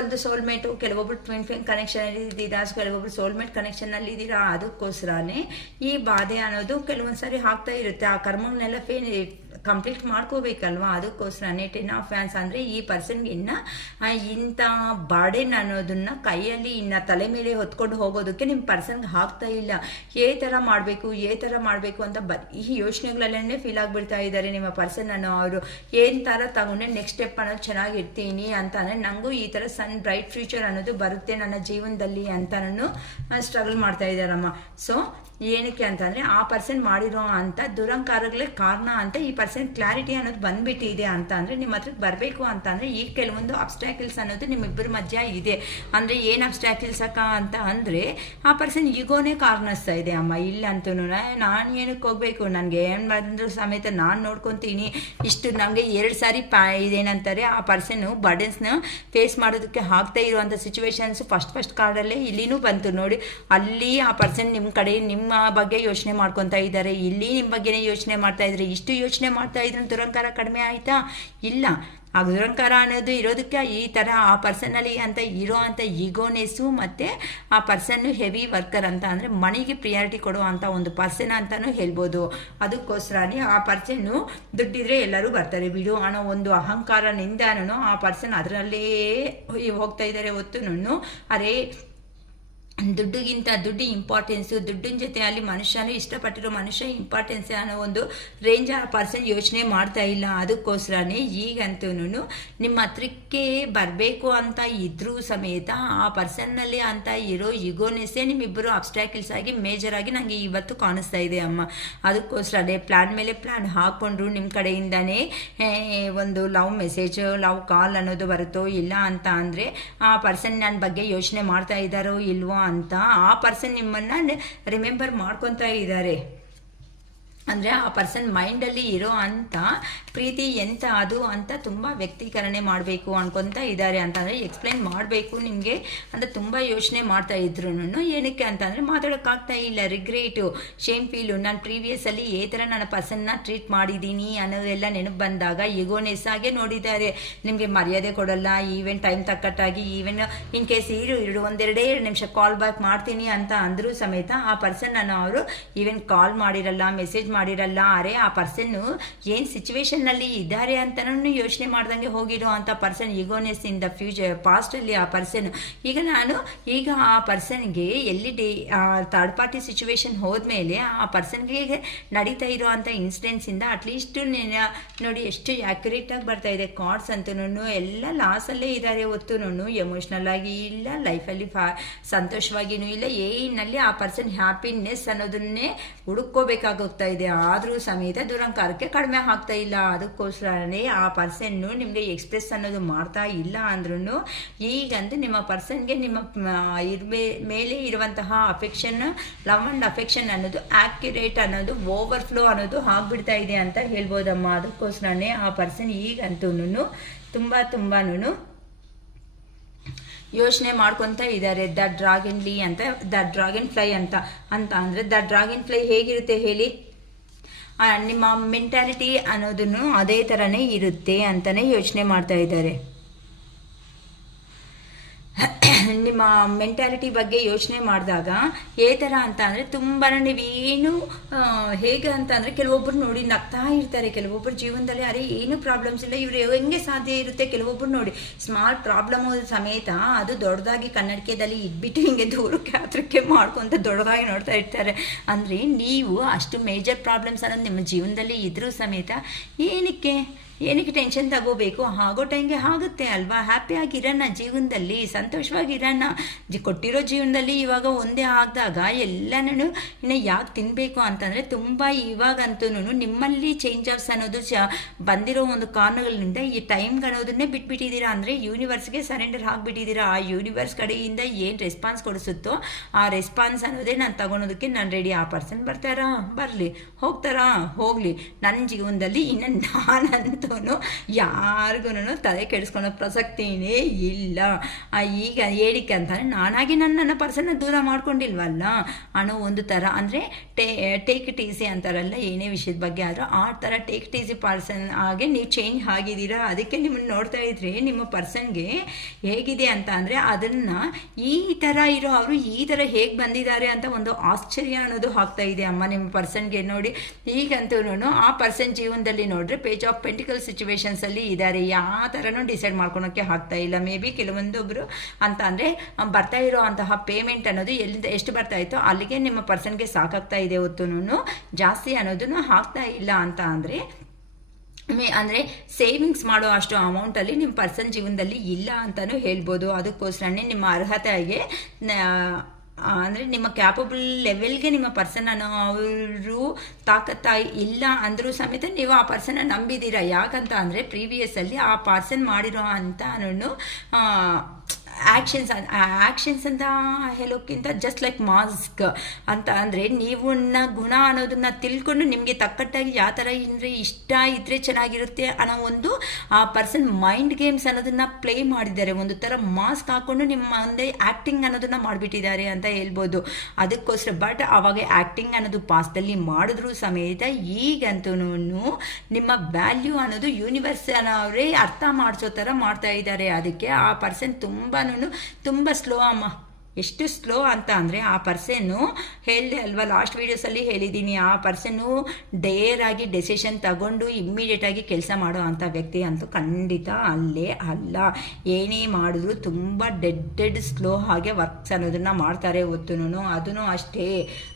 ಒಂದು ಸೋಲ್ಮೇಟು, ಕೆಲವೊಬ್ರು ಟ್ವಿನ್ ಫ್ಲೇಮ್ ಕನೆಕ್ಷನಲ್ಲಿ ಇದ್ದೀರಾ, ಕೆಲವೊಬ್ರು ಸೋಲ್ಮೇಟ್ ಕನೆಕ್ಷನ್ನಲ್ಲಿ ಇದ್ದೀರಾ. ಅದಕ್ಕೋಸ್ಕರನೇ ಈ ಬಾಧೆ ಅನ್ನೋದು ಕೆಲವೊಂದು ಸಾರಿ ಆಗ್ತಾ ಇರುತ್ತೆ. ಆ ಕರ್ಮಗಳನ್ನೆಲ್ಲ ಕಂಪ್ಲೀಟ್ ಮಾಡ್ಕೋಬೇಕಲ್ವ. ಅದಕ್ಕೋಸ್ಕರನೇ 10 ಆಫ್ ಫ್ಯಾನ್ಸ್ ಅಂದರೆ ಈ ಪರ್ಸನ್ಗೆ ಇನ್ನು ಇಂಥ ಬಾರ್ಡನ್ ಅನ್ನೋದನ್ನು ಕೈಯಲ್ಲಿ ಇನ್ನು ತಲೆ ಮೇಲೆ ಹೊತ್ಕೊಂಡು ಹೋಗೋದಕ್ಕೆ ನಿಮ್ಮ ಪರ್ಸನ್ಗೆ ಆಗ್ತಾ ಇಲ್ಲ. ಥರ ಮಾಡಬೇಕು ಅಂತ ಈ ಯೋಚನೆಗಳಲ್ಲೇ ಫೀಲ್ ಆಗಿಬಿಡ್ತಾ ಇದ್ದಾರೆ ನಿಮ್ಮ ಪರ್ಸನ್ ಅನ್ನೋ ಅವರು. ಏನು ಥರ ತಗೊಂಡೆ ನೆಕ್ಸ್ಟ್ ಸ್ಟೆಪ್ ಅನ್ನೋದು ಚೆನ್ನಾಗಿರ್ತೀನಿ ಅಂತ ಅಂದರೆ ನನಗೂ ಈ ಥರ ಬ್ರೈಟ್ ಫ್ಯೂಚರ್ ಅನ್ನೋದು ಬರುತ್ತೆ ನನ್ನ ಜೀವನದಲ್ಲಿ ಅಂತ ನಾನು ಸ್ಟ್ರಗಲ್ ಮಾಡ್ತಾ ಇದ್ದಾರಮ್ಮ. ಸೊ ಏನಕ್ಕೆ ಅಂತಂದರೆ ಆ ಪರ್ಸನ್ ಮಾಡಿರೋ ಅಂಥ ದುರಂಕಾರಗಳೇ ಕಾರಣ ಅಂತ ಈ ಪರ್ಸನ್ ಕ್ಲಾರಿಟಿ ಅನ್ನೋದು ಬಂದುಬಿಟ್ಟಿದೆ ಅಂತ ಅಂದರೆ ನಿಮ್ಮ ಹತ್ರಕ್ಕೆ ಬರಬೇಕು ಅಂತ ಅಂದರೆ ಈಗ ಕೆಲವೊಂದು ಅಬ್ಸ್ಟ್ಯಾಕಲ್ಸ್ ಅನ್ನೋದು ನಿಮ್ಮಿಬ್ಬರ ಮಧ್ಯ ಇದೆ. ಅಂದರೆ ಏನು ಅಬ್ಸ್ಟ್ಯಾಕಲ್ಸ್ ಅಂತ ಅಂದರೆ ಆ ಪರ್ಸನ್ ಈಗೋನೇ ಕಾರಣಸ್ತಾ ಇದೆ ಅಮ್ಮ. ಇಲ್ಲ ಅಂತೂ ನಾನು ಏನಕ್ಕೆ ಹೋಗಬೇಕು, ನನಗೆ ಏನು ಬಂದರೂ ಸಮೇತ ನಾನು ನೋಡ್ಕೊತೀನಿ. ಇಷ್ಟು ನನಗೆ 2 ಸಾರಿ ಇದೇನಂತಾರೆ ಆ ಪರ್ಸನ್ನು ಬರ್ಡನ್ಸ್ನ ಫೇಸ್ ಮಾಡೋದಕ್ಕೆ ಆಗ್ತಾ ಇರುವಂಥ ಸಿಚುವೇಶನ್ಸ್ ಫಸ್ಟ್ ಕಾರ್ಡಲ್ಲೇ ಇಲ್ಲಿನೂ ಬಂತು ನೋಡಿ. ಅಲ್ಲಿ ಆ ಪರ್ಸನ್ ನಿಮ್ಮ ಕಡೆ ನಿಮ್ಮ ಬಗ್ಗೆ ಯೋಚನೆ ಮಾಡ್ಕೊತಾ ಇದ್ದಾರೆ, ಇಲ್ಲಿ ನಿಮ್ಮ ಬಗ್ಗೆನೇ ಯೋಚನೆ ಮಾಡ್ತಾ ಇದ್ದಾರೆ. ಇಷ್ಟು ಯೋಚನೆ ಮಾಡ್ತಾ ಇದ್ರೆ ದುರಂಕಾರ ಕಡಿಮೆ ಆಯಿತಾ? ಇಲ್ಲ. ಆ ದುರಂಕಾರ ಅನ್ನೋದು ಇರೋದಕ್ಕೆ ಈ ಥರ ಆ ಪರ್ಸನಲ್ಲಿ ಅಂತ ಇರೋ ಅಂಥ ಈಗೋನೆಸ್ಸು ಮತ್ತು ಆ ಪರ್ಸನ್ನು ಹೆವಿ ವರ್ಕರ್ ಅಂತ ಅಂದರೆ ಮನಿಗೆ ಪ್ರಿಯಾರಿಟಿ ಕೊಡೋ ಅಂಥ ಒಂದು ಪರ್ಸನ್ ಅಂತಲೂ ಹೇಳ್ಬೋದು. ಅದಕ್ಕೋಸ್ಕರನೇ ಆ ಪರ್ಸನ್ನು ದುಡ್ಡಿದ್ರೆ ಎಲ್ಲರೂ ಬರ್ತಾರೆ ಬಿಡು ಅನ್ನೋ ಒಂದು ಅಹಂಕಾರನಿಂದನೂ ಆ ಪರ್ಸನ್ ಅದರಲ್ಲೇ ಹೋಗ್ತಾ ಇದ್ದಾರೆ ಹೊತ್ತು ಅರೇ ದುಡ್ಡಿಗಿಂತ ದುಡ್ಡು ಇಂಪಾರ್ಟೆನ್ಸು, ದುಡ್ಡಿನ ಜೊತೆ ಅಲ್ಲಿ ಮನುಷ್ಯನೂ ಇಷ್ಟಪಟ್ಟಿರೋ ಮನುಷ್ಯ ಇಂಪಾರ್ಟೆನ್ಸ್ ಅನ್ನೋ ಒಂದು ರೇಂಜ್ ಆ ಪರ್ಸನ್ ಯೋಚನೆ ಮಾಡ್ತಾ ಇಲ್ಲ. ಅದಕ್ಕೋಸ್ಕರನೇ ಈಗಂತೂ ನಿಮ್ಮ ಹತ್ರಕ್ಕೆ ಬರಬೇಕು ಅಂತ ಇದ್ರೂ ಸಮೇತ ಆ ಪರ್ಸನ್ನಲ್ಲಿ ಅಂತ ಇರೋ ಈಗೋನೆಸ್ಸೇ ನಿಮ್ಮಿಬ್ಬರು ಅಬ್ಸ್ಟ್ಯಾಕಲ್ಸ್ ಆಗಿ ಮೇಜರಾಗಿ ನನಗೆ ಇವತ್ತು ಕಾಣಿಸ್ತಾ ಇದೆ ಅಮ್ಮ. ಅದಕ್ಕೋಸ್ಕರನೇ ಪ್ಲ್ಯಾನ್ ಮೇಲೆ ಪ್ಲ್ಯಾನ್ ಹಾಕ್ಕೊಂಡ್ರು ನಿಮ್ಮ ಕಡೆಯಿಂದನೇ ಒಂದು ಲವ್ ಮೆಸೇಜ್, ಲವ್ ಕಾಲ್ ಅನ್ನೋದು ಬರುತ್ತೋ ಇಲ್ಲ ಅಂತ ಅಂದರೆ ಆ ಪರ್ಸನ್ ನನ್ನ ಬಗ್ಗೆ ಯೋಚನೆ ಮಾಡ್ತಾ ಇದ್ದಾರೋ ಇಲ್ವೋ ಅಂತ ಆ ಪರ್ಸನ್ ನಿಮ್ಮನ್ನು ರಿಮೆಂಬರ್ ಮಾಡ್ಕೊತಾ ಇದ್ದಾರೆ. ಅಂದರೆ ಆ ಪರ್ಸನ್ ಮೈಂಡಲ್ಲಿ ಇರೋ ಅಂಥ ಪ್ರೀತಿ ಎಂತ ಅದು ಅಂತ ತುಂಬ ವ್ಯಕ್ತೀಕರಣೆ ಮಾಡಬೇಕು ಅನ್ಕೊತಾ ಇದ್ದಾರೆ ಅಂತಂದರೆ ಎಕ್ಸ್ಪ್ಲೈನ್ ಮಾಡಬೇಕು ನಿಮಗೆ ಅಂತ ತುಂಬ ಯೋಚನೆ ಮಾಡ್ತಾ ಇದ್ರು. ಏನಕ್ಕೆ ಅಂತಂದರೆ ಮಾತಾಡೋಕ್ಕಾಗ್ತಾ ಇಲ್ಲ, ರಿಗ್ರೇಟು, ಶೇಮ್ ಫೀಲು. ನಾನು ಪ್ರೀವಿಯಸ್ಸಲ್ಲಿ ಥರ ನನ್ನ ಪರ್ಸನ್ನ ಟ್ರೀಟ್ ಮಾಡಿದ್ದೀನಿ ಅನ್ನೋದೆಲ್ಲ ನೆನಪು ಬಂದಾಗ ಈಗೋನೆಸ್ ಆಗೇ ನೋಡಿದ್ದಾರೆ. ನಿಮಗೆ ಮರ್ಯಾದೆ ಕೊಡಲ್ಲ, ಈವೆನ್ ಟೈಮ್ ತಕ್ಕಟ್ಟಾಗಿ ಈವೆನ್ ಇನ್ ಕೇಸ್ ಒಂದೆರಡೇ 2 ನಿಮಿಷ ಕಾಲ್ ಬ್ಯಾಕ್ ಮಾಡ್ತೀನಿ ಅಂತ ಅಂದರೂ ಸಮೇತ ಆ ಪರ್ಸನ್ ಅವರು ಈವೆನ್ ಕಾಲ್ ಮಾಡಿರಲ್ಲ, ಮೆಸೇಜ್ ಮಾಡಿರಲ್ಲ. ಅರೆ ಆ ಪರ್ಸನ್ನು ಏನು ಸಿಚುವೇಶನ್ನಲ್ಲಿ ಇದ್ದಾರೆ ಅಂತಲೂ ಯೋಚನೆ ಮಾಡ್ದಂಗೆ ಹೋಗಿರೋ ಅಂಥ ಪರ್ಸನ್ ಈಗೋನೆಸ್ ಇನ್ ದ ಫ್ಯೂಚರ್ ಪಾಸ್ಟಲ್ಲಿ ಆ ಪರ್ಸನ್ ಈಗ ಆ ಪರ್ಸನ್ಗೆ ಎಲ್ಲಿ ಥರ್ಡ್ ಪಾರ್ಟಿ ಸಿಚುವೇಶನ್ ಹೋದ್ಮೇಲೆ ಆ ಪರ್ಸನ್ಗೆ ನಡೀತಾ ಇರೋ ಅಂಥ ಇನ್ಸಿಡೆಂಟ್ಸಿಂದ ಅಟ್ಲೀಸ್ಟ್ ನೋಡಿ ಎಷ್ಟು ಆ್ಯಕ್ಯುರೇಟಾಗಿ ಬರ್ತಾ ಇದೆ ಕಾರ್ಡ್ಸ್ ಅಂತೂ ಎಲ್ಲ ಲಾಸಲ್ಲೇ ಇದ್ದಾರೆ ಹೊತ್ತುನು ಎಮೋಷ್ನಲ್ ಆಗಿ ಇಲ್ಲ, ಲೈಫಲ್ಲಿ ಸಂತೋಷವಾಗಿಯೂ ಇಲ್ಲ, ಏನಲ್ಲಿ ಆ ಪರ್ಸನ್ ಹ್ಯಾಪಿನೆಸ್ ಅನ್ನೋದನ್ನೇ ಹುಡುಕೋಬೇಕಾಗೋಗ್ತಾ ಇದೆ. ಆದರೂ ಸಮೇತ ದುರಂಕಾರಕ್ಕೆ ಕಡಿಮೆ ಆಗ್ತಾ ಇಲ್ಲ. ಅದಕ್ಕೋಸ್ಕರನೇ ಆ ಪರ್ಸನ್ನು ನಿಮಗೆ ಎಕ್ಸ್ಪ್ರೆಸ್ ಅನ್ನೋದು ಮಾಡ್ತಾ ಇಲ್ಲ ಅಂದ್ರೂ ಈಗಂತೂ ನಿಮ್ಮ ಪರ್ಸನ್ಗೆ ನಿಮ್ಮ ಮೇಲೆ ಇರುವಂತಹ ಅಫೆಕ್ಷನ್, ಲವ್ ಆ್ಯಂಡ್ ಅಫೆಕ್ಷನ್ ಅನ್ನೋದು ಆ್ಯಕ್ಯುರೇಟ್ ಅನ್ನೋದು ಓವರ್ಫ್ಲೋ ಅನ್ನೋದು ಆಗ್ಬಿಡ್ತಾ ಇದೆ ಅಂತ ಹೇಳ್ಬೋದಮ್ಮ. ಅದಕ್ಕೋಸ್ಕರನೇ ಆ ಪರ್ಸನ್ ಈಗಂತೂ ತುಂಬಾನು ಯೋಚನೆ ಮಾಡ್ಕೊತಾ ಇದ್ದಾರೆ. ದ ಡ್ರ್ಯಾಗನ್ ಫ್ಲೈ ಅಂತ ಅಂದರೆ ದ ಡ್ರ್ಯಾಗನ್ ಫ್ಲೈ ಹೇಗಿರುತ್ತೆ ಹೇಳಿ, ನಿಮ್ಮ ಮೆಂಟಾಲಿಟಿ ಅನ್ನೋದನ್ನು ಅದೇ ಥರನೇ ಇರುತ್ತೆ ಅಂತಲೇ ಯೋಚನೆ ಮಾಡ್ತಾ ಇದ್ದಾರೆ. ನಿಮ್ಮ ಮೆಂಟ್ಯಾಲಿಟಿ ಬಗ್ಗೆ ಯೋಚನೆ ಮಾಡಿದಾಗ ಏ ಥರ ಅಂತ ಅಂದರೆ ತುಂಬಾ ನೀವೇನು ಹೇಗೆ ಅಂತ ಅಂದರೆ ಕೆಲವೊಬ್ಬರು ನೋಡಿ ನಗ್ತಾ ಇರ್ತಾರೆ, ಕೆಲವೊಬ್ಬರು ಜೀವನದಲ್ಲಿ ಅರೆ ಏನು ಪ್ರಾಬ್ಲಮ್ಸ್ ಇಲ್ಲ ಇವರು ಹೆಂಗೆ ಸಾಧ್ಯ ಇರುತ್ತೆ. ಕೆಲವೊಬ್ಬರು ನೋಡಿ ಸ್ಮಾಲ್ ಪ್ರಾಬ್ಲಮ್ ಸಮೇತ ಅದು ದೊಡ್ಡದಾಗಿ ಕನ್ನಡಕೆದಲ್ಲಿ ಇಟ್ಬಿಟ್ಟು ಹಿಂಗೆ ದೂರಕ್ಕೆ ಹತ್ರಕ್ಕೆ ಮಾಡ್ಕೊತ ದೊಡ್ಡದಾಗಿ ನೋಡ್ತಾ ಇರ್ತಾರೆ. ಅಂದರೆ ನೀವು ಅಷ್ಟು ಮೇಜರ್ ಪ್ರಾಬ್ಲಮ್ಸ್ ಅನ್ನೋದು ನಿಮ್ಮ ಜೀವನದಲ್ಲಿ ಇದ್ರೂ ಸಮೇತ ಏನಕ್ಕೆ ಟೆನ್ಷನ್ ತಗೋಬೇಕು, ಆಗೋ ಟೈಮ್ಗೆ ಆಗುತ್ತೆ ಅಲ್ವಾ. ಹ್ಯಾಪಿಯಾಗಿರೋಣ, ಜೀವನದಲ್ಲಿ ಸಂತೋಷವಾಗಿರೋಣ. ಕೊಟ್ಟಿರೋ ಜೀವನದಲ್ಲಿ ಇವಾಗ ಒಂದೇ ಆಗಿದಾಗ ಎಲ್ಲನೂ ಇನ್ನು ಯಾಕೆ ತಿನ್ನಬೇಕು ಅಂತಂದರೆ ತುಂಬ ಇವಾಗಂತೂ ನಿಮ್ಮಲ್ಲಿ ಚೇಂಜ್ ಆಫ್ಸ್ ಅನ್ನೋದು ಬಂದಿರೋ ಒಂದು ಕಾರಣಗಳಿಂದ ಈ ಟೈಮ್ಗೆ ಅನ್ನೋದನ್ನೇ ಬಿಟ್ಬಿಟ್ಟಿದ್ದೀರಾ. ಅಂದರೆ ಯೂನಿವರ್ಸ್ಗೆ ಸರೆಂಡರ್ ಆಗಿಬಿಟ್ಟಿದ್ದೀರಾ. ಆ ಯೂನಿವರ್ಸ್ ಕಡೆಯಿಂದ ಏನು ರೆಸ್ಪಾನ್ಸ್ ಕೊಡಿಸುತ್ತೋ ಆ ರೆಸ್ಪಾನ್ಸ್ ಅನ್ನೋದೇ ನಾನು ತಗೊಳೋದಕ್ಕೆ ನಾನು ರೆಡಿ. ಆ ಪರ್ಸನ್ ಬರ್ತಾರಾ ಬರಲಿ, ಹೋಗ್ತಾರಾ ಹೋಗಲಿ, ನನ್ನ ಜೀವನದಲ್ಲಿ ಇನ್ನು ನಾನಂತೂ ಯಾರಿಗೂ ತಲೆ ಕೆಡಿಸ್ಕೊಳ್ಳೋ ಪ್ರಸಕ್ತಿನೇ ಇಲ್ಲ. ಈಗ ಹೇಳಿಕೆ ಅಂತಾರೆ ನಾನಾಗಿ ನನ್ನ ಪರ್ಸನ್ನ ದೂರ ಮಾಡ್ಕೊಂಡಿಲ್ವಲ್ಲ ಅನ್ನೋ ಒಂದು ಥರ. ಅಂದರೆ ಟೇಕ್ ಇಟ್ ಈಸಿ ಅಂತಾರಲ್ಲ, ಏನೇ ವಿಷಯದ ಬಗ್ಗೆ ಆದರೂ ಆ ಥರ ಟೇಕ್ ಇಟ್ ಈಸಿ ಪರ್ಸನ್ ಆಗಿ ನೀವು ಚೇಂಜ್ ಆಗಿದ್ದೀರಾ. ಅದಕ್ಕೆ ನಿಮ್ಮನ್ನು ನೋಡ್ತಾ ಇದ್ರೆ ನಿಮ್ಮ ಪರ್ಸನ್ಗೆ ಹೇಗಿದೆ ಅಂತ ಅಂದರೆ ಅದನ್ನು ಈ ಥರ ಇರೋ ಅವರು ಈ ಥರ ಹೇಗೆ ಬಂದಿದ್ದಾರೆ ಅಂತ ಒಂದು ಆಶ್ಚರ್ಯ ಅನ್ನೋದು ಆಗ್ತಾ ಇದೆ ಅಮ್ಮ ನಿಮ್ಮ ಪರ್ಸನ್ಗೆ. ನೋಡಿ ಈಗಂತೂ ಆ ಪರ್ಸನ್ ಜೀವನದಲ್ಲಿ ನೋಡಿದ್ರೆ ಪೇಜ್ ಆಫ್ ಪೆಂಟಿಕಲ್ ಸಿಚುವೇಶನ್ಸಲ್ಲಿ ಇದ್ದಾರೆ. ಯಾವ ಥರನೂ ಡಿಸೈಡ್ ಮಾಡ್ಕೊಳೋಕ್ಕೆ ಆಗ್ತಾ ಇಲ್ಲ. ಮೇ ಬಿ ಕೆಲವೊಂದೊಬ್ಬರು ಅಂತ ಅಂದರೆ ಬರ್ತಾ ಇರೋ ಅಂತಹ ಪೇಮೆಂಟ್ ಅನ್ನೋದು ಎಲ್ಲಿಂದ ಎಷ್ಟು ಬರ್ತಾ ಇತ್ತೋ ಅಲ್ಲಿಗೆ ನಿಮ್ಮ ಪರ್ಸನ್ಗೆ ಸಾಕಾಗ್ತಾ ಇದೆ ಹೊತ್ತುನು ಜಾಸ್ತಿ ಅನ್ನೋದನ್ನು ಆಗ್ತಾ ಇಲ್ಲ ಅಂತ ಅಂದರೆ ಸೇವಿಂಗ್ಸ್ ಮಾಡೋ ಅಷ್ಟು ಅಮೌಂಟಲ್ಲಿ ನಿಮ್ಮ ಪರ್ಸನ್ ಜೀವನದಲ್ಲಿ ಇಲ್ಲ ಅಂತಲೂ ಹೇಳ್ಬೋದು. ಅದಕ್ಕೋಸ್ಕರನೇ ನಿಮ್ಮ ಅರ್ಹತೆಗೆ ಅಂದರೆ ನಿಮ್ಮ ಕ್ಯಾಪಬಲ್ ಲೆವೆಲ್ಗೆ ನಿಮ್ಮ ಪರ್ಸನ್ ಅನ್ನೋ ಅವರು ತಾಕತ್ತಾಗಿ ಇಲ್ಲ ಅಂದರೂ ಸಮೇತ ನೀವು ಆ ಪರ್ಸನ್ನ ನಂಬಿದ್ದೀರಾ. ಯಾಕಂತ ಅಂದರೆ ಪ್ರೀವಿಯಸ್ಸಲ್ಲಿ ಆ ಪರ್ಸನ್ ಮಾಡಿರೋ ಅಂತ ಆ್ಯಕ್ಷನ್ಸ್ ಅಂತ ಹೇಳೋಕ್ಕಿಂತ ಜಸ್ಟ್ ಲೈಕ್ ಮಾಸ್ಕ್ ಅಂತ ಅಂದರೆ ನೀವು ಗುಣ ಅನ್ನೋದನ್ನ ತಿಳ್ಕೊಂಡು ನಿಮಗೆ ತಕ್ಕಟ್ಟಾಗಿ ಯಾವ ಥರ ಅಂದರೆ ಇಷ್ಟ ಇದ್ದರೆ ಚೆನ್ನಾಗಿರುತ್ತೆ ಅನ್ನೋ ಒಂದು ಆ ಪರ್ಸನ್ ಮೈಂಡ್ ಗೇಮ್ಸ್ ಅನ್ನೋದನ್ನು ಪ್ಲೇ ಮಾಡಿದ್ದಾರೆ. ಒಂದು ಥರ ಮಾಸ್ಕ್ ಹಾಕ್ಕೊಂಡು ನಿಮ್ಮ ಮುಂದೆ ಆ್ಯಕ್ಟಿಂಗ್ ಅನ್ನೋದನ್ನು ಮಾಡಿಬಿಟ್ಟಿದ್ದಾರೆ ಅಂತ ಹೇಳ್ಬೋದು. ಅದಕ್ಕೋಸ್ಕರ ಬಟ್ ಆವಾಗ ಆ್ಯಕ್ಟಿಂಗ್ ಅನ್ನೋದು ಪಾಸ್ಟಲ್ಲಿ ಮಾಡಿದ್ರೂ ಸಮೇತ ಈಗಂತೂ ನಿಮ್ಮ ವ್ಯಾಲ್ಯೂ ಅನ್ನೋದು ಯೂನಿವರ್ಸ್ ಅನ್ನೋರೇ ಅರ್ಥ ಮಾಡಿಸೋ ಥರ ಮಾಡ್ತಾ ಇದ್ದಾರೆ. ಅದಕ್ಕೆ ಆ ಪರ್ಸನ್ ತುಂಬ ಸ್ಲೋ ಅಮ್ಮ. ಎಷ್ಟು ಸ್ಲೋ ಅಂತ ಅಂದರೆ ಆ ಪರ್ಸನ್ನು ಹೇಳಿದೆ ಅಲ್ವಾ, ಲಾಸ್ಟ್ ವೀಡಿಯೋಸಲ್ಲಿ ಹೇಳಿದ್ದೀನಿ, ಆ ಪರ್ಸನ್ನು ಡೇರ್ ಆಗಿ ಡೆಸಿಷನ್ ತಗೊಂಡು ಇಮ್ಮಿಡಿಯೇಟಾಗಿ ಕೆಲಸ ಮಾಡೋ ಅಂಥ ವ್ಯಕ್ತಿ ಅಂತೂ ಖಂಡಿತ ಅಲ್ಲೇ ಅಲ್ಲ. ಏನೇ ಮಾಡಿದ್ರು ತುಂಬ ಡೆಡ್ ಸ್ಲೋ ಹಾಗೆ ವರ್ಕ್ಸ್ ಅನ್ನೋದನ್ನು ಮಾಡ್ತಾರೆ ಹೊತ್ತುನು. ಅದೂ ಅಷ್ಟೇ,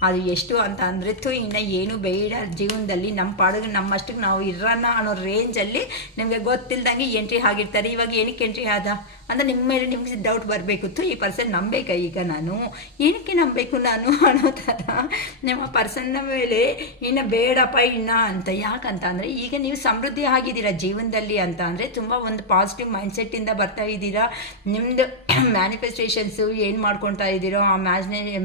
ಅದು ಎಷ್ಟು ಅಂತ ಅಂದರೆ ಇನ್ನು ಏನು ಬೇಡ ಜೀವನದಲ್ಲಿ ನಮ್ಮ ಪಾಡಿಗೆ ನಮ್ಮಷ್ಟಕ್ಕೆ ನಾವು ಇರೋಣ ಅನ್ನೋ ರೇಂಜಲ್ಲಿ ನಿಮಗೆ ಗೊತ್ತಿಲ್ದಂಗೆ ಎಂಟ್ರಿ ಆಗಿರ್ತಾರೆ. ಇವಾಗ ಏನಕ್ಕೆ ಎಂಟ್ರಿ ಆದ ಅಂದರೆ ನಿಮ್ಮ ಮೇಲೆ ನಿಮಗೆ ಡೌಟ್ ಬರಬೇಕಿತ್ತು, ಈ ಪರ್ಸನ್ ನಂಬೇಕಾ ಈಗ ನಾನು, ಏನಕ್ಕೆ ನಂಬಬೇಕು ನಾನು ಅನ್ನೋ ಥರ ನಿಮ್ಮ ಪರ್ಸನ್ನ ಮೇಲೆ ಇನ್ನು ಬೇಡಪ್ಪ ಅಂತ. ಯಾಕಂತ ಅಂದರೆ ಈಗ ನೀವು ಸಮೃದ್ಧಿ ಆಗಿದ್ದೀರಾ ಜೀವನದಲ್ಲಿ ಅಂತ ಅಂದರೆ ತುಂಬ ಒಂದು ಪಾಸಿಟಿವ್ ಮೈಂಡ್ಸೆಟ್ಟಿಂದ ಬರ್ತಾ ಇದ್ದೀರಾ. ನಿಮ್ಮದು ಮ್ಯಾನಿಫೆಸ್ಟೇಷನ್ಸು ಏನು ಮಾಡ್ಕೊಳ್ತಾ ಇದ್ದೀರೋ ಆ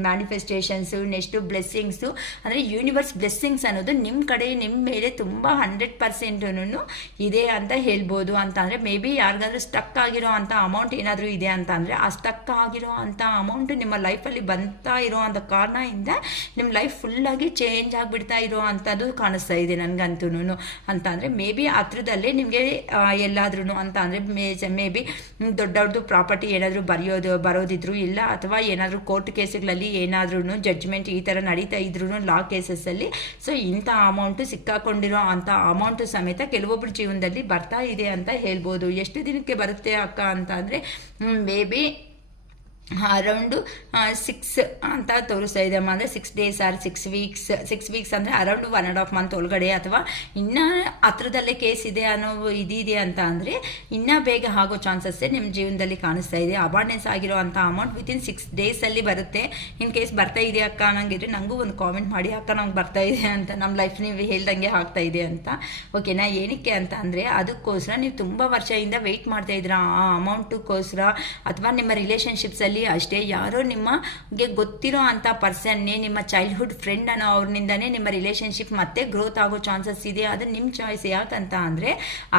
ಮ್ಯಾನಿಫೆಸ್ಟೇಷನ್ಸು ನೆಕ್ಸ್ಟು ಬ್ಲೆಸ್ಸಿಂಗ್ಸು ಅಂದರೆ ಯೂನಿವರ್ಸ್ ಬ್ಲೆಸ್ಸಿಂಗ್ಸ್ ಅನ್ನೋದು ನಿಮ್ಮ ಕಡೆ ನಿಮ್ಮ ಮೇಲೆ ತುಂಬ 100% ಇದೆ ಅಂತ ಹೇಳ್ಬೋದು. ಅಂತ ಅಂದರೆ ಮೇ ಬಿ ಯಾರಿಗಾದ್ರೂ ಸ್ಟಕ್ ಆಗಿರೋ ಅಂಥ ಅಮೌಂಟ್ ಏನಾದರೂ ಇದೆ ಅಂತ ಅಂದರೆ ಆ ಸ್ಟಕ್ ಆಗಿರೋ ಅಂಥ ಅಮೌಂಟ್ ಅಮೌಂಟ್ ನಿಮ್ಮ ಲೈಫಲ್ಲಿ ಬಂತಾ ಇರೋ ಅಂಥ ಕಾರಣದಿಂದ ನಿಮ್ಮ ಲೈಫ್ ಫುಲ್ಲಾಗಿ ಚೇಂಜ್ ಆಗಿಬಿಡ್ತಾ ಇರೋ ಅಂಥದ್ದು ಕಾಣಿಸ್ತಾ ಇದೆ ನನಗಂತೂ. ಅಂತ ಅಂದರೆ ಮೇ ಬಿ ಹತ್ರದಲ್ಲೇ ನಿಮಗೆ ಎಲ್ಲಾದ್ರೂ ಅಂತ ಅಂದರೆ ಮೇ ಬಿ ದೊಡ್ಡವ್ರದ್ದು ಪ್ರಾಪರ್ಟಿ ಏನಾದರೂ ಬರೋದಿದ್ರು ಇಲ್ಲ, ಅಥವಾ ಏನಾದರೂ ಕೋರ್ಟ್ ಕೇಸ್ಗಳಲ್ಲಿ ಏನಾದ್ರೂ ಜಡ್ಜ್ಮೆಂಟ್ ಈ ಥರ ನಡೀತಾ ಇದ್ರು ಲಾ ಕೇಸಸ್ಸಲ್ಲಿ, ಸೊ ಇಂಥ ಅಮೌಂಟು ಸಿಕ್ಕಾಕೊಂಡಿರೋ ಅಂಥ ಅಮೌಂಟು ಸಮೇತ ಕೆಲವೊಬ್ಬರ ಜೀವನದಲ್ಲಿ ಬರ್ತಾ ಇದೆ ಅಂತ ಹೇಳ್ಬೋದು. ಎಷ್ಟು ದಿನಕ್ಕೆ ಬರುತ್ತೆ ಅಕ್ಕ ಅಂತ ಅಂದರೆ ಮೇ ಬಿ ಅರೌಂಡು 6 ಅಂತ ತೋರಿಸ್ತಾ ಇದೆ ಅಮ್ಮ. ಅಂದರೆ 6 days ಆರ್ 6 weeks ಅಂದರೆ ಅರೌಂಡ್ 1.5 month ಒಳಗಡೆ, ಅಥವಾ ಇನ್ನೂ ಹತ್ರದಲ್ಲೇ ಕೇಸ್ ಇದೆ ಅನ್ನೋ ಇದಿದೆ ಅಂತ ಅಂದರೆ ಇನ್ನೂ ಬೇಗ ಆಗೋ ಚಾನ್ಸಸ್ಸೇ ನಿಮ್ಮ ಜೀವನದಲ್ಲಿ ಕಾಣಿಸ್ತಾ ಇದೆ. ಅಬಾರ್ಡೆನ್ಸ್ ಆಗಿರೋ ಅಂಥ ಅಮೌಂಟ್ ವಿತಿನ್ 6 days ಬರುತ್ತೆ. ಇನ್ ಕೇಸ್ ಬರ್ತಾ ಇದೆ ಅಕ್ಕ ಅನ್ನಂಗಿದ್ರೆ ನನಗೂ ಒಂದು ಕಾಮೆಂಟ್ ಮಾಡಿ, ಅಕ್ಕ ನಮ್ಗೆ ಬರ್ತಾ ಇದೆ ಅಂತ, ನಮ್ಮ ಲೈಫ್ ನೀವು ಹೇಳ್ದಂಗೆ ಆಗ್ತಾ ಇದೆ ಅಂತ. ಓಕೆನಾ? ಏನಕ್ಕೆ ಅಂತ ಅಂದರೆ ಅದಕ್ಕೋಸ್ಕರ ನೀವು ತುಂಬ ವರ್ಷದಿಂದ ವೆಯ್ಟ್ ಮಾಡ್ತಾ ಇದ್ದೀರಾ ಆ ಅಮೌಂಟಕ್ಕೋಸ್ಕರ, ಅಥವಾ ನಿಮ್ಮ ರಿಲೇಷನ್ಶಿಪ್ಸಲ್ಲಿ ಅಷ್ಟೇ ಯಾರೋ ನಿಮಗೆ ಗೊತ್ತಿರೋ ಅಂಥ ಪರ್ಸನ್ನೇ ನಿಮ್ಮ ಚೈಲ್ಡ್ಹುಡ್ ಫ್ರೆಂಡ್ ಅನ್ನೋ ಅವ್ರನಿಂದನೇ ನಿಮ್ಮ ರಿಲೇಷನ್ಶಿಪ್ ಮತ್ತೆ ಗ್ರೋತ್ ಆಗೋ ಚಾನ್ಸಸ್ ಇದೆ. ಅದು ನಿಮ್ಮ ಚಾಯ್ಸ್. ಯಾಕಂತ ಅಂದರೆ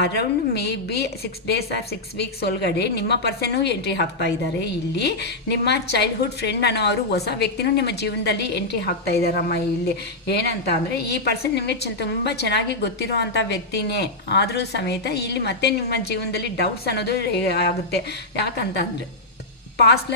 around maybe 6 days or 6 weeks ಒಳಗಡೆ ನಿಮ್ಮ ಪರ್ಸನ್ನು ಎಂಟ್ರಿ ಹಾಕ್ತಾ ಇದ್ದಾರೆ. ಇಲ್ಲಿ ನಿಮ್ಮ ಚೈಲ್ಡ್ಹುಡ್ ಫ್ರೆಂಡ್ ಅನ್ನೋ ಅವರು ಹೊಸ ವ್ಯಕ್ತಿನೂ ನಿಮ್ಮ ಜೀವನದಲ್ಲಿ ಎಂಟ್ರಿ ಹಾಕ್ತಾ ಇದ್ದಾರಮ್ಮ. ಇಲ್ಲಿ ಏನಂತ ಅಂದರೆ ಈ ಪರ್ಸನ್ ನಿಮಗೆ ತುಂಬ ಚೆನ್ನಾಗಿ ಗೊತ್ತಿರೋ ಅಂಥ ವ್ಯಕ್ತಿನೇ ಆದರೂ ಸಮೇತ ಇಲ್ಲಿ ಮತ್ತೆ ನಿಮ್ಮ ಜೀವನದಲ್ಲಿ ಡೌಟ್ಸ್ ಅನ್ನೋದು ಆಗುತ್ತೆ. ಯಾಕಂತ ಅಂದರೆ ಪಾಸ್ಟ್